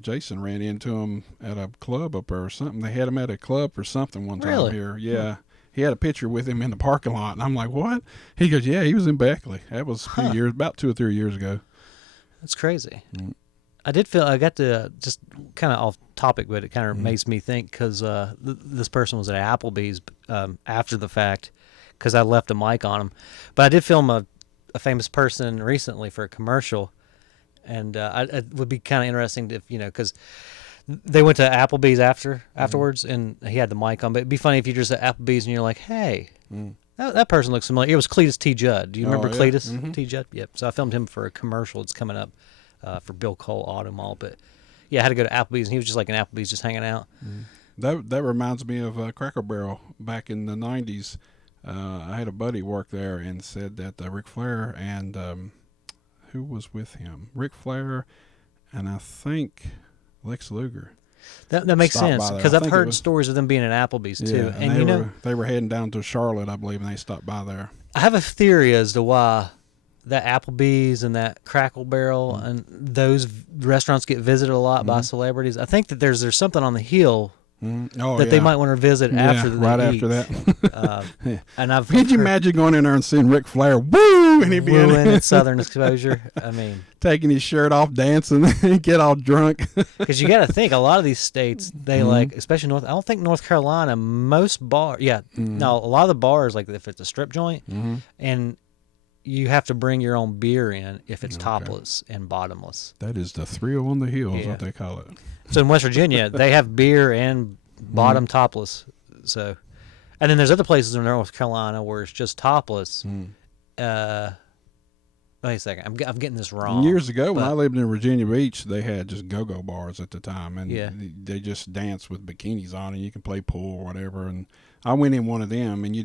Jason ran into him at a club up there or something. They had him at a club or something one time Really? here. Yeah. He had a picture with him in the parking lot, and I'm like, what? He goes, yeah, he was in Beckley. That was a few years, about 2 or 3 years ago. That's crazy. I did feel I got to just kind of off topic, but it kind of makes me think because this person was at Applebee's after the fact because I left a mic on him. But I did film a famous person recently for a commercial, and it would be kind of interesting if because they went to Applebee's afterwards, and he had the mic on. But it'd be funny if you're just at Applebee's and you're like, hey. That person looks familiar. It was Cletus T. Judd. Do you remember Cletus T. Judd? Yep. So I filmed him for a commercial that's coming up for Bill Cole Auto Mall. But yeah, I had to go to Applebee's, and he was just like in Applebee's, just hanging out. That reminds me of Cracker Barrel back in the 90s. I had a buddy work there and said that Ric Flair and who was with him? Ric Flair and I think Lex Luger. That makes stopped sense by there. because I I've think it heard was- stories of them being at Applebee's too. Yeah, And they were heading down to Charlotte, I believe, and they stopped by there. I have a theory as to why that Applebee's and that Crackle Barrel and those restaurants get visited a lot by celebrities. I think that there's something on the hill that they might want to visit after they right eat. after that. And I've Could you heard- imagine going in there and seeing Ric Flair, woo, and he'd be in Wooing there at Southern Exposure. I mean, taking his shirt off, dancing, and get all drunk. because you got to think a lot of these states they like, especially I don't think North Carolina. Most bar, no, a lot of the bars like if it's a strip joint, and you have to bring your own beer in if it's topless and bottomless. That is the thrill on the hill, is what they call it. So in West Virginia, they have beer and bottom topless. So, and then there's other places in North Carolina where it's just topless. Wait a second, I'm getting this wrong. Years ago, when I lived in Virginia Beach, they had just go-go bars at the time, and Yeah. they just danced with bikinis on, and you can play pool or whatever. And I went in one of them, and you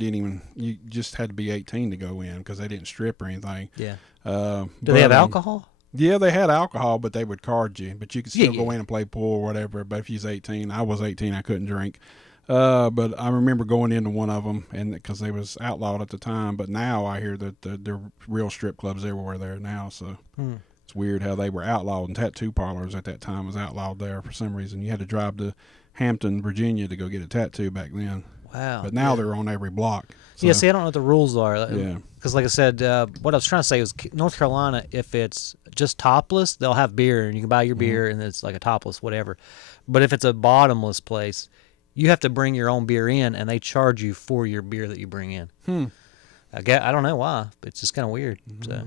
just had to be 18 to go in because they didn't strip or anything. Yeah. Do Do they have alcohol? Yeah, they had alcohol, but they would card you. But you could still Yeah, go in and play pool or whatever. But if you was 18, I was 18, I couldn't drink. But I remember going into one of them, and because they was outlawed at the time. But now I hear that there are real strip clubs everywhere there now. So it's weird how they were outlawed, and tattoo parlors at that time was outlawed there for some reason. You had to drive to Hampton, Virginia to go get a tattoo back then. Wow. But now they're on every block. So, Yeah, see, I don't know what the rules are. Yeah. Because, like I said, what I was trying to say was North Carolina, if it's just topless, they'll have beer, and you can buy your beer, and it's like a topless, whatever. But if it's a bottomless place, you have to bring your own beer in, and they charge you for your beer that you bring in. I don't know why, but it's just kind of weird. So.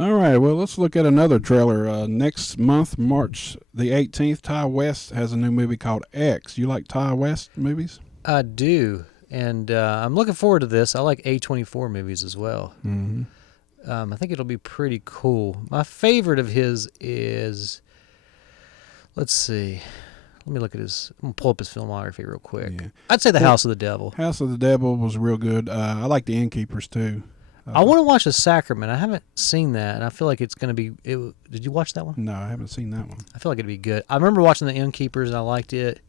All right, well, let's look at another trailer. Next month, March the 18th, Ty West has a new movie called X. You like Ty West movies? I do, and I'm looking forward to this. I like A24 movies as well. I think it'll be pretty cool. My favorite of his is, let's see. Let me look at his. I'm gonna pull up his filmography real quick. Yeah. I'd say The House of the Devil. House of the Devil was real good. I like The Innkeepers, too. I want to watch The Sacrament. I haven't seen that, and I feel like it's going to be. Did you watch that one? No, I haven't seen that one. I feel like it'd be good. I remember watching The Innkeepers, and I liked it.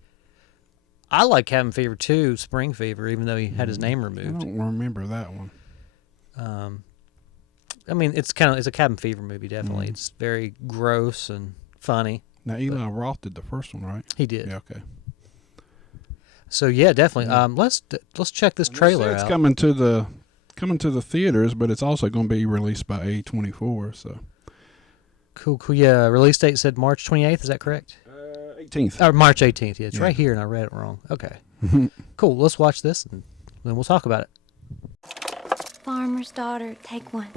I like Cabin Fever too, Spring Fever, even though he had his name I removed. don't remember that one. I mean, it's a Cabin Fever movie, definitely. It's very gross and funny. Now, Eli Roth did the first one, right? He did. Yeah, okay. So yeah, definitely. Let's check this trailer It's out. coming to the theaters, but it's also going to be released by A24. So Cool. Yeah, release date said March 28th. Is that correct? 18th. Or March 18th. Yeah, it's Yeah. right here, and I read it wrong. Okay. Cool. Let's watch this, and then we'll talk about it. Farmer's daughter, take one.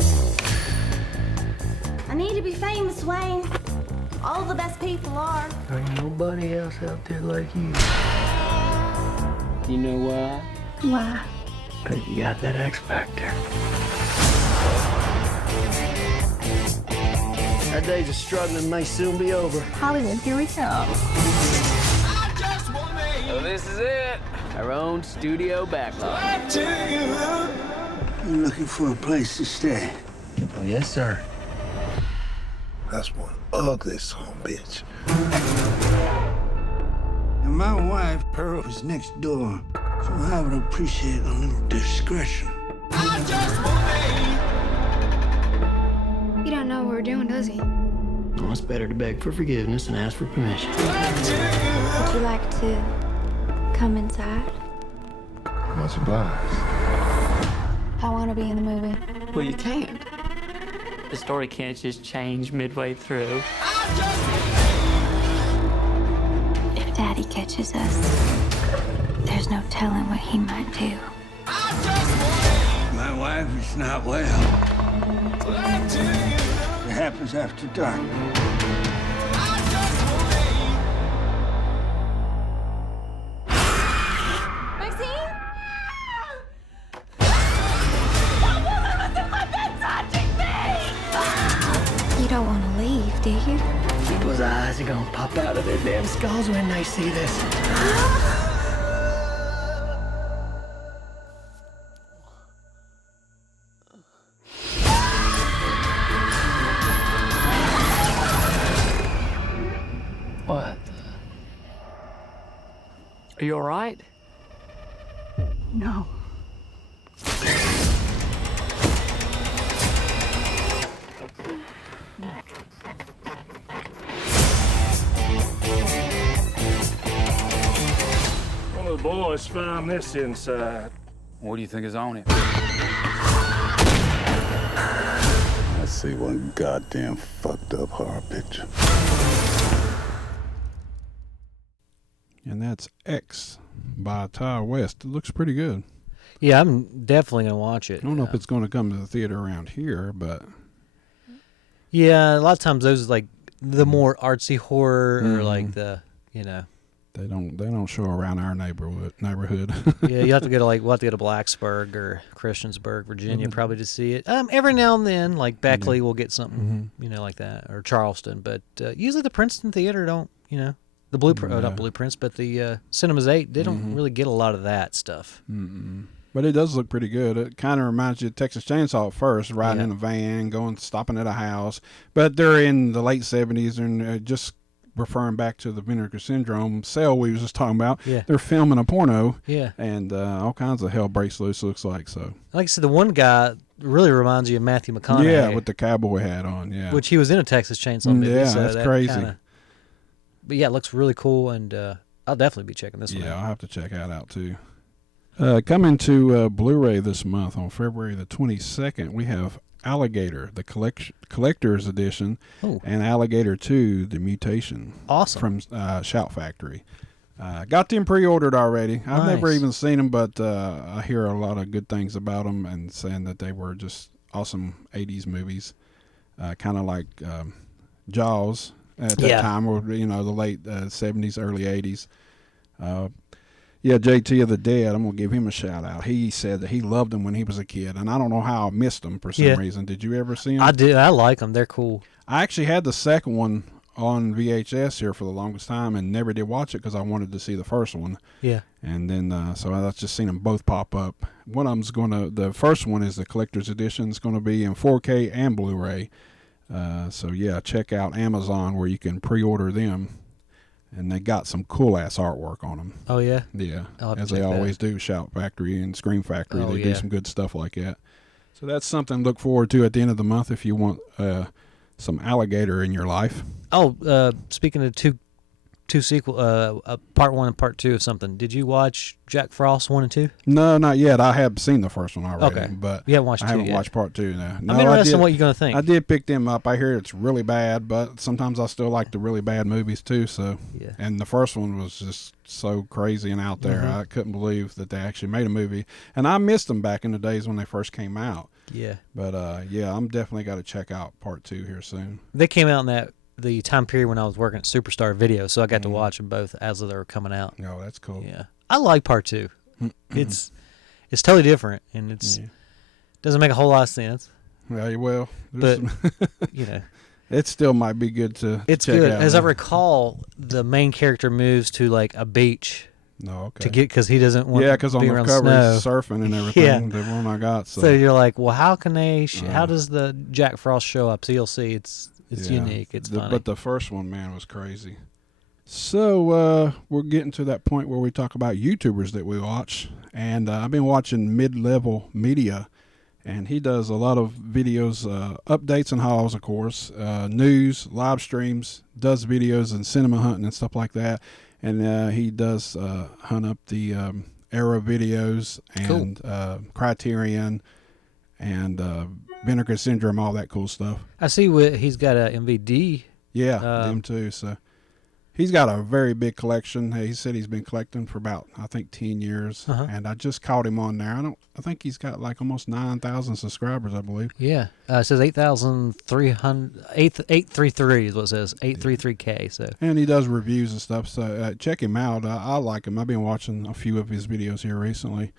I need to be famous, Wayne. All the best people are. There ain't nobody else out there like you. You know why? Why? Because you got that X Factor. Our days of struggling may soon be over. Hollywood, here we go. So this is it. Our own studio backlot. You looking for a place to stay? Oh, yes, sir. That's one ugly son of a bitch. And my wife, Pearl, is next door, so I would appreciate a little discretion. He don't know what we're doing, does he? Well, it's better to beg for forgiveness than ask for permission. Would you like to come inside? Much obliged. I want to be in the movie. Well, you can't. The story can't just change midway through. If Daddy catches us, there's no telling what he might do. My wife is not well. It happens after dark. Maxine? You don't want to leave, do you? People's eyes are gonna pop out of their damn skulls when they see this. What? Are you all right? No. One of the boys found this inside. What do you think is on it? I see one goddamn fucked up horror picture. And that's X by Ty West. It looks pretty good. Yeah, I'm definitely going to watch it. I don't know if it's going to come to the theater around here, but Yeah, a lot of times those are like the more artsy horror or like the, they don't show around our neighborhood. yeah, you have to go to we'll have to go to Blacksburg or Christiansburg, Virginia, probably to see it. Every now and then, like Beckley will get something, like that, or Charleston. But usually the Princeton Theater don't, the Blueprint, not Blueprints, but the Cinemas 8, they don't really get a lot of that stuff. But it does look pretty good. It kind of reminds you of Texas Chainsaw at first, riding in a van, stopping at a house. But they're in the late 70s and just referring back to the Vinegar Syndrome cell we was just talking about. Yeah. They're filming a porno. Yeah. And all kinds of hell breaks loose, looks like. So. Like I said, the one guy really reminds you of Matthew McConaughey. Yeah, with the cowboy hat on, yeah. Which he was in a Texas Chainsaw movie. Yeah, so that's that crazy. But yeah, it looks really cool, and I'll definitely be checking this one out. Yeah, I'll have to check that out too. Coming to Blu-ray this month on February the 22nd, we have Alligator, the collector's edition, and Alligator 2, the mutation. Awesome. From Shout Factory. Got them pre-ordered already. I've never even seen them, but I hear a lot of good things about them and saying that they were just awesome 80s movies, kind of like Jaws at that time, or the late 70s, early 80s. JT of the Dead, I'm going to give him a shout out. He said that he loved them when he was a kid, and I don't know how I missed them for some reason. Did you ever see them? I did. I like them. They're cool. I actually had the second one on VHS here for the longest time and never did watch it because I wanted to see the first one. Yeah. And then, so I've just seen them both pop up. One of them's the first one is the collector's edition. It's going to be in 4K and Blu-ray. So yeah, check out Amazon where you can pre-order them. And they got some cool-ass artwork on them. Oh, yeah? Yeah, as they always do, Shout Factory and Scream Factory. They do some good stuff like that. So that's something to look forward to at the end of the month if you want some Alligator in your life. Oh, speaking of two two sequel, part 1 and part 2 of something. Did you watch Jack Frost 1 and 2? No, not yet. I have seen the first one already. Okay. But You haven't watched I 2 haven't yet. watched part 2 now. No, I'm interested in what you're going to think. I did pick them up. I hear it's really bad, but sometimes I still like the really bad movies too. So, Yeah. And the first one was just so crazy and out there. I couldn't believe that they actually made a movie, and I missed them back in the days when they first came out. Yeah. But yeah, I'm definitely got to check out part 2 here soon. They came out in the time period when I was working at Superstar Video, so I got to watch them both as they were coming out. Oh, that's cool. Yeah. I like part 2. It's totally different, and it's doesn't make a whole lot of sense. Yeah, well, But you know, it still might be good to it's check good. out. As I recall, the main character moves to like a beach No, okay. to get because he doesn't want. Yeah, because on be the around cover snow. he's surfing and everything. Yeah. The one I got. So you're like, well, how can they? How does the Jack Frost show up? So you'll see, it's yeah. unique. It's funny. But the first one, man, was crazy. So we're getting to that point where we talk about YouTubers that we watch, and I've been watching Mid-Level Media, and he does a lot of videos, updates and hauls, of course, news, live streams, does videos and cinema hunting and stuff like that, and he does hunt up the Arrow videos and Criterion and Vinegar Syndrome, all that cool stuff. I see he's got a MVD. Yeah, them too. So he's got a very big collection. He said he's been collecting for about, I think, 10 years. And I just caught him on there. I think he's got like almost 9,000 subscribers, I believe. Yeah. It says 833 is what it says. 833K. So. And he does reviews and stuff. So check him out. I like him. I've been watching a few of his videos here recently.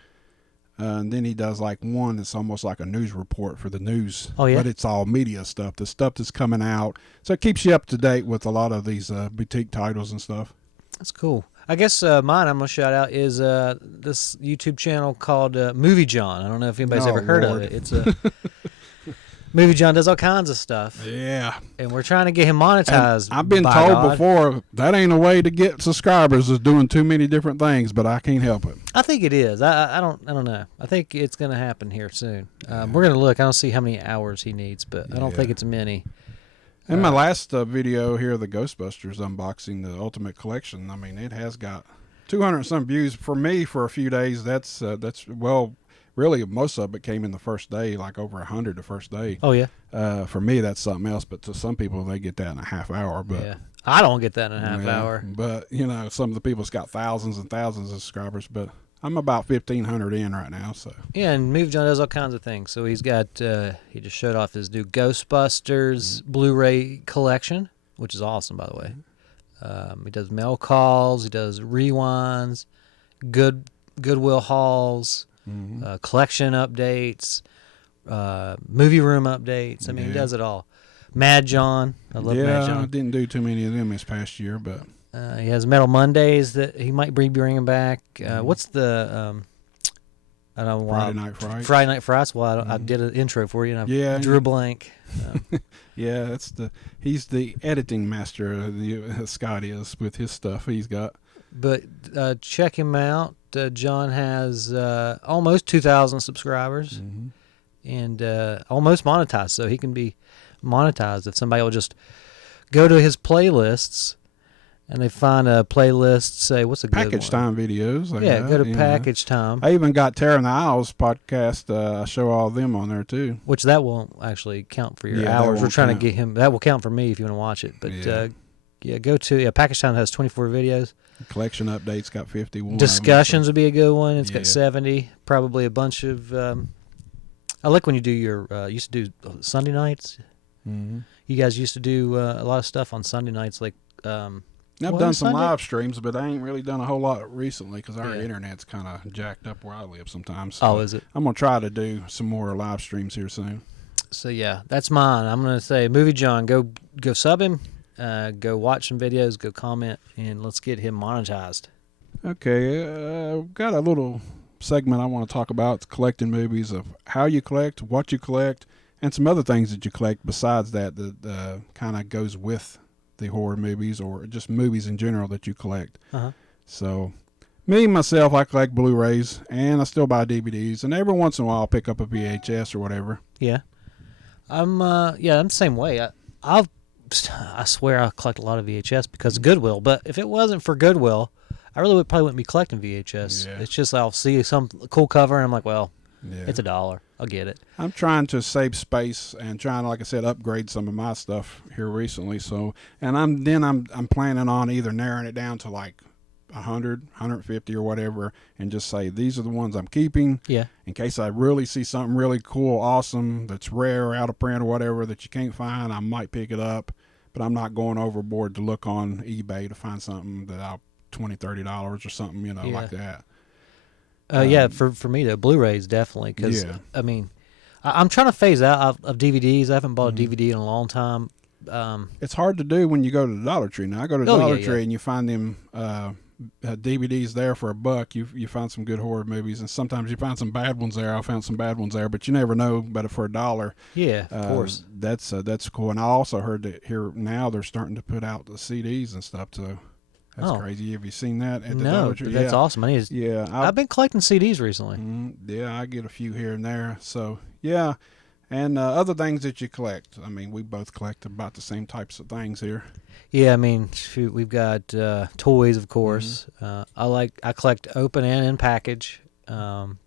And then he does like one that's almost like a news report for the news. Oh, yeah? But it's all media stuff, the stuff that's coming out. So it keeps you up to date with a lot of these boutique titles and stuff. That's cool. I guess mine I'm going to shout out is this YouTube channel called Movie John. I don't know if anybody's ever heard of it. It's a Movie John does all kinds of stuff. Yeah. And we're trying to get him monetized. And I've been told before that ain't a way to get subscribers, is doing too many different things, but I can't help it. I think it is. I don't know. I think it's going to happen here soon. We're going to look. I don't see how many hours he needs, but I don't think it's many. In my last video here, the Ghostbusters unboxing the Ultimate Collection, I mean, it has got 200 and some views. For me, for a few days, that's well, really most of it came in the first day, like over 100 the first day. Oh yeah. For me, that's something else, but to some people, they get that in a half hour. But yeah, I don't get that in a half hour. But you know, some of the people's got thousands and thousands of subscribers, but I'm about 1,500 in right now. So yeah, and Movie John does all kinds of things. So he's got he just showed off his new Ghostbusters Blu-ray collection, which is awesome, by the way. He does mail calls, he does rewinds, Goodwill hauls, collection updates, movie room updates. I mean, he does it all. Mad John, I love Mad John. I didn't do too many of them this past year, but he has Metal Mondays that he might be bringing back. What's the I don't know why. Friday Night Frights. Friday Night Frights. Well, I did an intro for you, and I drew a blank. Yeah, he's the editing master. Scotty is with his stuff he's got. But check him out. John has almost 2,000 subscribers and almost monetized, so he can be monetized if somebody will just go to his playlists and they find a playlist, say, what's a good Package Time videos. Go to Package Time. I even got Tearing the Aisles podcast. I show all of them on there, too. Which that won't actually count for your hours. We're trying to get him. That will count for me if you want to watch it. But, go to Package Time has 24 videos. Collection updates got 51. Discussions would be a good one. It's got 70. Probably a bunch of... I like when you do your... used to do Sunday nights. Mm-hmm. You guys used to do a lot of stuff on Sunday nights, like... I've done some live streams, but I ain't really done a whole lot recently because our internet's kind of jacked up where I live sometimes. So is it? I'm going to try to do some more live streams here soon. So, yeah, that's mine. I'm going to say, Movie John, go sub him, go watch some videos, go comment, and let's get him monetized. Okay, got a little segment I want to talk about. It's collecting movies, of how you collect, what you collect, and some other things that you collect besides that kind of goes with the horror movies or just movies in general that you collect. So myself, I collect Blu-rays and I still buy DVDs, and every once in a while I'll pick up a VHS or whatever. Yeah. I'm the same way. I'll I swear I collect a lot of VHS because of Goodwill. But if it wasn't for Goodwill, I really probably wouldn't be collecting VHS. Yeah. It's just I'll see some cool cover and I'm like, well, Yeah. it's $1. I'll get it. I'm trying to save space and trying to, like I said, upgrade some of my stuff here recently. So, and I'm planning on either narrowing it down to like 100, 150 or whatever, and just say these are the ones I'm keeping. Yeah. In case I really see something really cool, awesome, that's rare, out of print or whatever that you can't find, I might pick it up. But I'm not going overboard to look on eBay to find something that I'll $20, $30 or something, you know, like that. Yeah, for me, the Blu-rays definitely, because, Yeah. I mean, I'm trying to phase out of DVDs. I haven't bought a DVD in a long time. It's hard to do when you go to the Dollar Tree. Now, I go to Dollar Tree yeah. and you find them DVDs there for $1. You find some good horror movies, and sometimes you find some bad ones there. I found some bad ones there, but you never know. But for $1, Yeah, of course. That's cool. And I also heard that here now they're starting to put out the CDs and stuff too. That's crazy. Have you seen that at the Dollar Tree? That's awesome. I've been collecting CDs recently. Yeah, I get a few here and there. So yeah, and other things that you collect. I mean, we both collect about the same types of things here. Yeah, I mean, shoot, we've got toys, of course. I collect open and in package. I've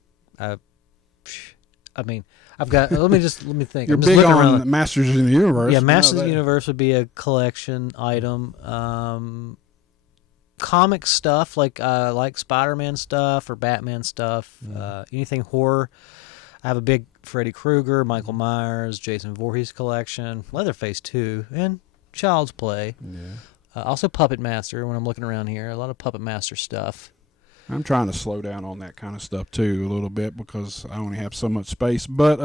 got. let me think. You're I'm just big looking on around. Masters of the Universe. Yeah, Masters of the Universe would be a collection item. Comic stuff like Spider-Man stuff or Batman stuff. Anything horror. I have a big Freddy Krueger, Michael Myers, Jason Voorhees collection, Leatherface too, and Child's Play. Yeah. Also Puppet Master when I'm looking around here. A lot of Puppet Master stuff. I'm trying to slow down on that kind of stuff too a little bit because I only have so much space. But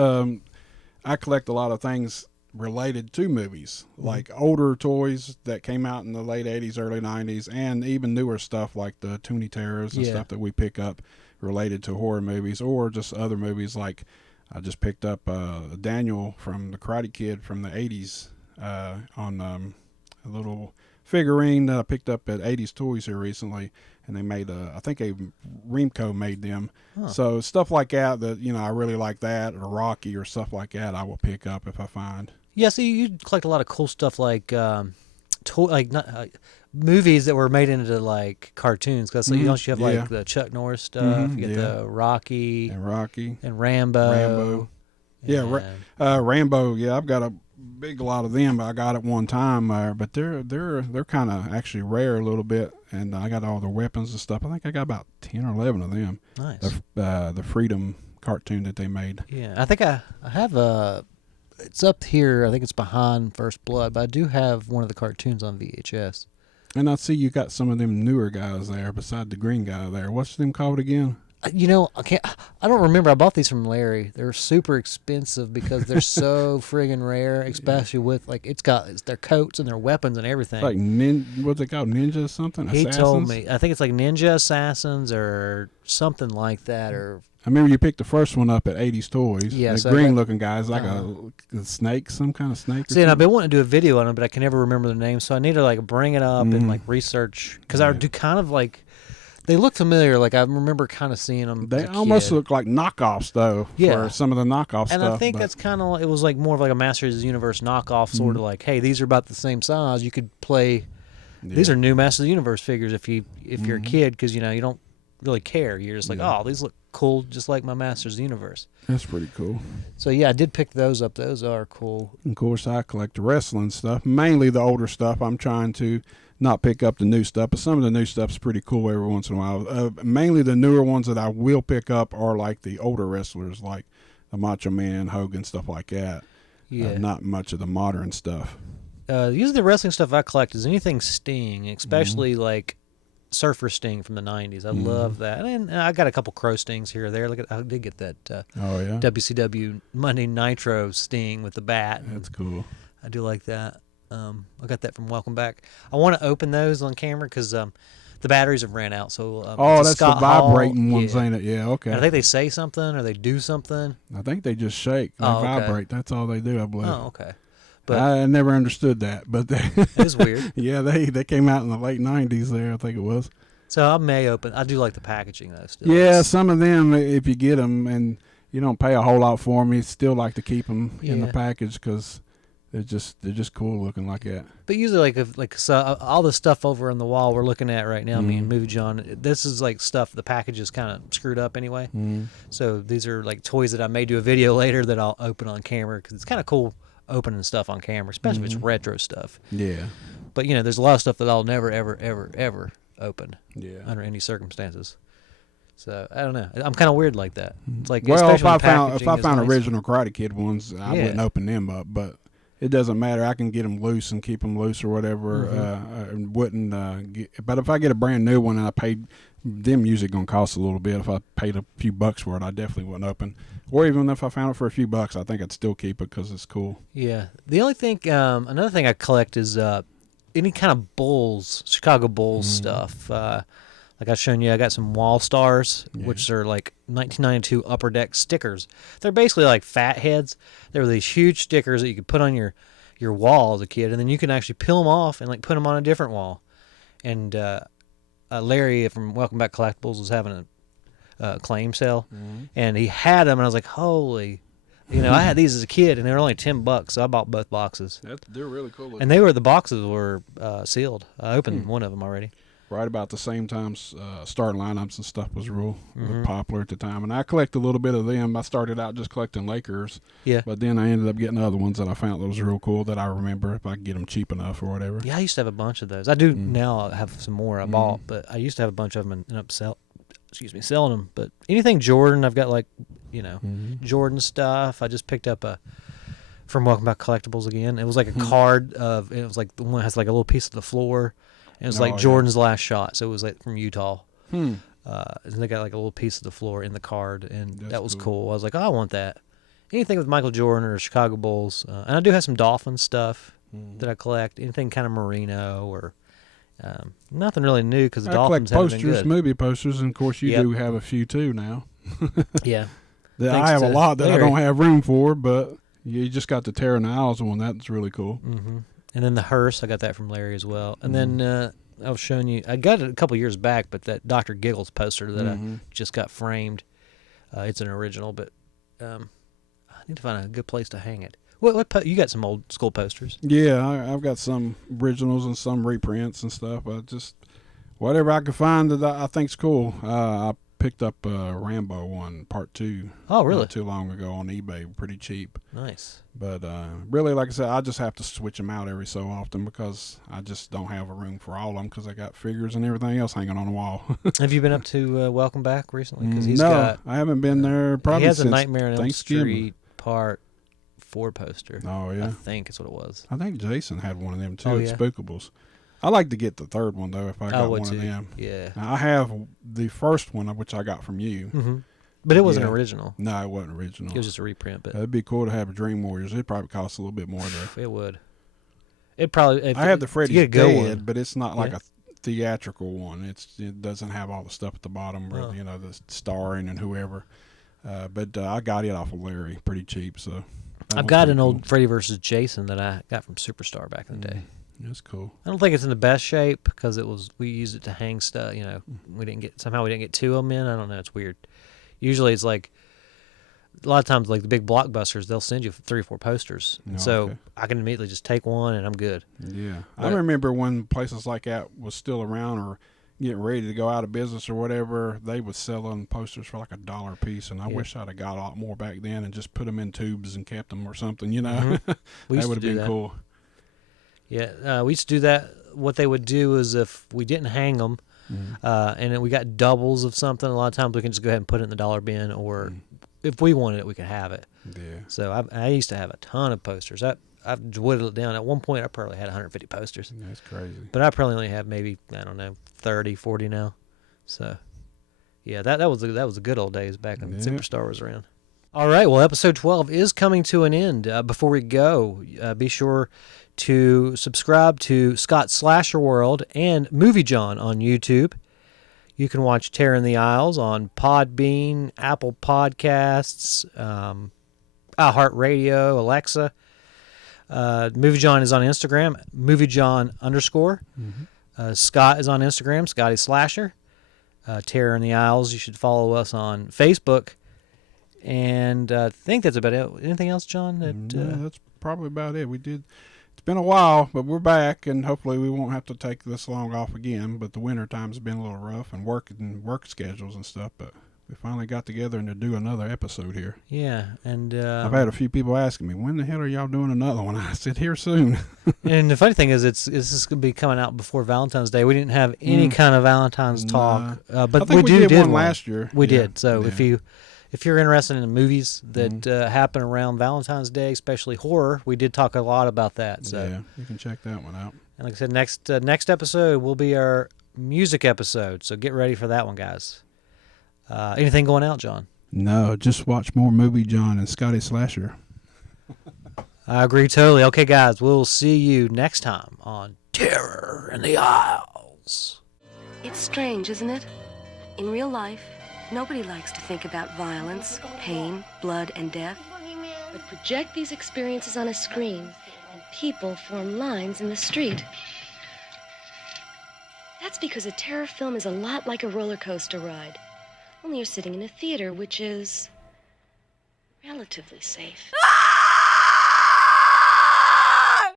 I collect a lot of things related to movies, like older toys that came out in the late 80s, early 90s, and even newer stuff like the Toonie Terrors and stuff that we pick up related to horror movies or just other movies. Like I just picked up Daniel from the Karate Kid from the 80s on a little figurine that I picked up at 80s Toys here recently, and they made I think Remco made them. So stuff like that I really like that, or Rocky or stuff like that I will pick up if I find. Yeah, so you collect a lot of cool stuff like movies that were made into like cartoons. Because you have like the Chuck Norris stuff, you get the Rocky and Rambo. Yeah, Rambo. Yeah, I've got a big lot of them. I got at one time, but they're kind of actually rare a little bit, and I got all the weapons and stuff. I think I got about 10 or 11 of them. Nice. The Freedom cartoon that they made. Yeah, I think I have it's up here. I think it's behind First Blood, but I do have one of the cartoons on VHS. And I see you got some of them newer guys there beside the green guy there. What's them called again? I don't remember. I bought these from Larry. They're super expensive because they're so friggin' rare, especially with it's their coats and their weapons and everything. Like what's it called? Ninja or something? He Assassins? told me. I think it's like Ninja Assassins or something like that. Or I remember you picked the first one up at 80s Toys. Yeah, the so green-looking guy is like a snake, some kind of snake. See, and I've been wanting to do a video on them, but I can never remember the name, so I need to bring it up and research because I do kind of they look familiar. Like I remember kind of seeing them. They almost look like knockoffs, though. Yeah, for some of the knockoff and stuff. I think that's kind of it was like more of like a Masters of the Universe knockoff, sort of like, hey, these are about the same size. You could play. Yeah. These are new Masters of the Universe figures if you're a kid because you don't really care. You're just like, oh, these look cool, just like my Masters of the Universe. That's pretty cool. So yeah, I did pick those up. Those are cool. Of course, I collect the wrestling stuff, mainly the older stuff. I'm trying to not pick up the new stuff, but some of the new stuff's pretty cool every once in a while. Mainly the newer ones that I will pick up are like the older wrestlers, like the Macho Man, Hogan, stuff like that. Yeah. Not much of the modern stuff. Usually the wrestling stuff I collect is anything Sting, especially like Surfer Sting from the 90s. I love that. And I got a couple Crow Stings here or there. I did get that WCW Monday Nitro Sting with the bat. That's cool. I do like that. I got that from Welcome Back. I want to open those on camera because the batteries have ran out. So that's Scott the vibrating Hall. ones, ain't it? Yeah, okay. And I think they say something or they do something. I think they just shake. They vibrate. That's all they do, I believe. Oh, okay. But I never understood that, but it is weird. Yeah, they came out in the late 90s there, I think it was. So I may open. I do like the packaging though. Still. Yeah, some of them, if you get them and you don't pay a whole lot for them, you still like to keep them in the package because they're just cool looking like that. But usually, all the stuff over on the wall we're looking at right now, me and Movie John, this is like stuff, the package is kind of screwed up anyway. So these are like toys that I may do a video later that I'll open on camera, because it's kind of cool opening stuff on camera, especially if it's retro stuff. Yeah. But, there's a lot of stuff that I'll never, ever, ever, ever open under any circumstances. So, I don't know. I'm kind of weird like that. It's like, well, if I found nice. original Karate Kid ones, I wouldn't open them up, but it doesn't matter. I can get them loose and keep them loose or whatever. And wouldn't. But if I get a brand new one and I paid, them usually gonna cost a little bit. If I paid a few bucks for it, I definitely wouldn't open. Or even if I found it for a few bucks, I think I'd still keep it because it's cool. Yeah. The only thing, another thing I collect is any kind of Bulls, Chicago Bulls stuff. Like I've shown you, I got some Wall Stars, which are like 1992 Upper Deck stickers. They're basically like fat heads. They were these huge stickers that you could put on your wall as a kid, and then you can actually peel them off and like put them on a different wall. And Larry from Welcome Back Collectibles was having a claim sale, and he had them, and I was like, holy. I had these as a kid, and they were only $10, so I bought both boxes. They're really cool looking. And the boxes were sealed. I opened one of them already. Right about the same time, starting lineups and stuff was real popular at the time. And I collected a little bit of them. I started out just collecting Lakers. Yeah. But then I ended up getting other ones that I found that was real cool that I remember if I could get them cheap enough or whatever. Yeah, I used to have a bunch of those. I do now have some more I bought, but I used to have a bunch of them and ended up selling them. But anything Jordan, I've got Jordan stuff. I just picked up from Welcome Back Collectibles again. It was like a card it was like the one that has like a little piece of the floor. It was like Jordan's last shot, so it was like from Utah. And they got like a little piece of the floor in the card, and that was cool. I was like, I want that. Anything with Michael Jordan or Chicago Bulls. And I do have some Dolphins stuff that I collect. Anything kind of Merino or nothing really new, because the Dolphins haven't been good. I collect posters, movie posters, and of course you do have a few too now. Yeah. I have a lot that I don't have room for, but you just got the Terra and the Isles one. That's really cool. And then the hearse, I got that from Larry as well. And then I was showing you, I got it a couple years back, but that Dr. Giggles poster that I just got framed, it's an original, but I need to find a good place to hang it. What you got some old school posters? Yeah, I've got some originals and some reprints and stuff. Just whatever I can find that I think's cool. I picked up Rambo 1 Part 2. Oh, really? Not too long ago on eBay, pretty cheap. Nice. But really, like I said, I just have to switch them out every so often because I just don't have a room for all of them because I got figures and everything else hanging on the wall. Have you been up to Welcome Back recently? No, I haven't been there probably he has since a Nightmare on Elm Thanksgiving. Street Part 4 poster. Oh, yeah. I think is what it was. I think Jason had one of them too at Spookables. I like to get the third one though if I got one of them. Yeah. Now, I have the first one which I got from you. But it wasn't original. No, it wasn't original. It was just a reprint. But it'd be cool to have a Dream Warriors. It'd probably cost a little bit more though. It would. It probably. I have the Freddy's Dead, but it's not like a theatrical one. It doesn't have all the stuff at the bottom, or, the starring and whoever. But I got it off of Larry pretty cheap. So I've got an old Freddy vs. Jason that I got from Superstar back in the day. That's cool. I don't think it's in the best shape because we used it to hang stuff. We didn't get two of them in. I don't know. It's weird. Usually it's like a lot of times, like the big blockbusters, they'll send you 3 or 4 posters. I can immediately just take one and I'm good. Yeah. I remember when places like that was still around or getting ready to go out of business or whatever, they was selling posters for like $1 a piece, and I wish I'd have got a lot more back then and just put them in tubes and kept them or something, That would have been cool. Yeah, we used to do that. What they would do is if we didn't hang them, and then we got doubles of something, a lot of times we can just go ahead and put it in the dollar bin, or if we wanted it, we could have it. Yeah. So I used to have a ton of posters. I've whittled it down. At one point, I probably had 150 posters. That's crazy. But I probably only have maybe, 30, 40 now. So, yeah, that was the good old days back when Superstar was around. All right, well, episode 12 is coming to an end. Before we go, be sure to subscribe to Scott Slasher World and Movie John on YouTube. You can watch Terror in the Isles on Podbean, Apple Podcasts, iHeartRadio, Alexa. Movie John is on Instagram, moviejohn_. Scott is on Instagram, Scotty Slasher. Terror in the Isles, you should follow us on Facebook. And I think that's about it. Anything else, John? That's probably about it. It's been a while, but we're back, and hopefully we won't have to take this long off again. But the winter time's been a little rough, and work schedules and stuff. But we finally got together and to do another episode here. Yeah, and I've had a few people asking me, when the hell are y'all doing another one? I said, here soon. And the funny thing is, this is going to be coming out before Valentine's Day. We didn't have any kind of Valentine's talk, but I think we did one last year. We did. So if you're interested in movies that happen around Valentine's Day, especially horror, we did talk a lot about that. So yeah, you can check that one out. And like I said, next episode will be our music episode. So get ready for that one, guys. Anything going out, John? No, just watch more movie John and Scotty Slasher. I agree totally. Okay, guys, we'll see you next time on Terror in the Isles. It's strange, isn't it? In real life, nobody likes to think about violence, pain, blood, and death. But project these experiences on a screen, and people form lines in the street. That's because a terror film is a lot like a roller coaster ride. Only you're sitting in a theater, which is relatively safe.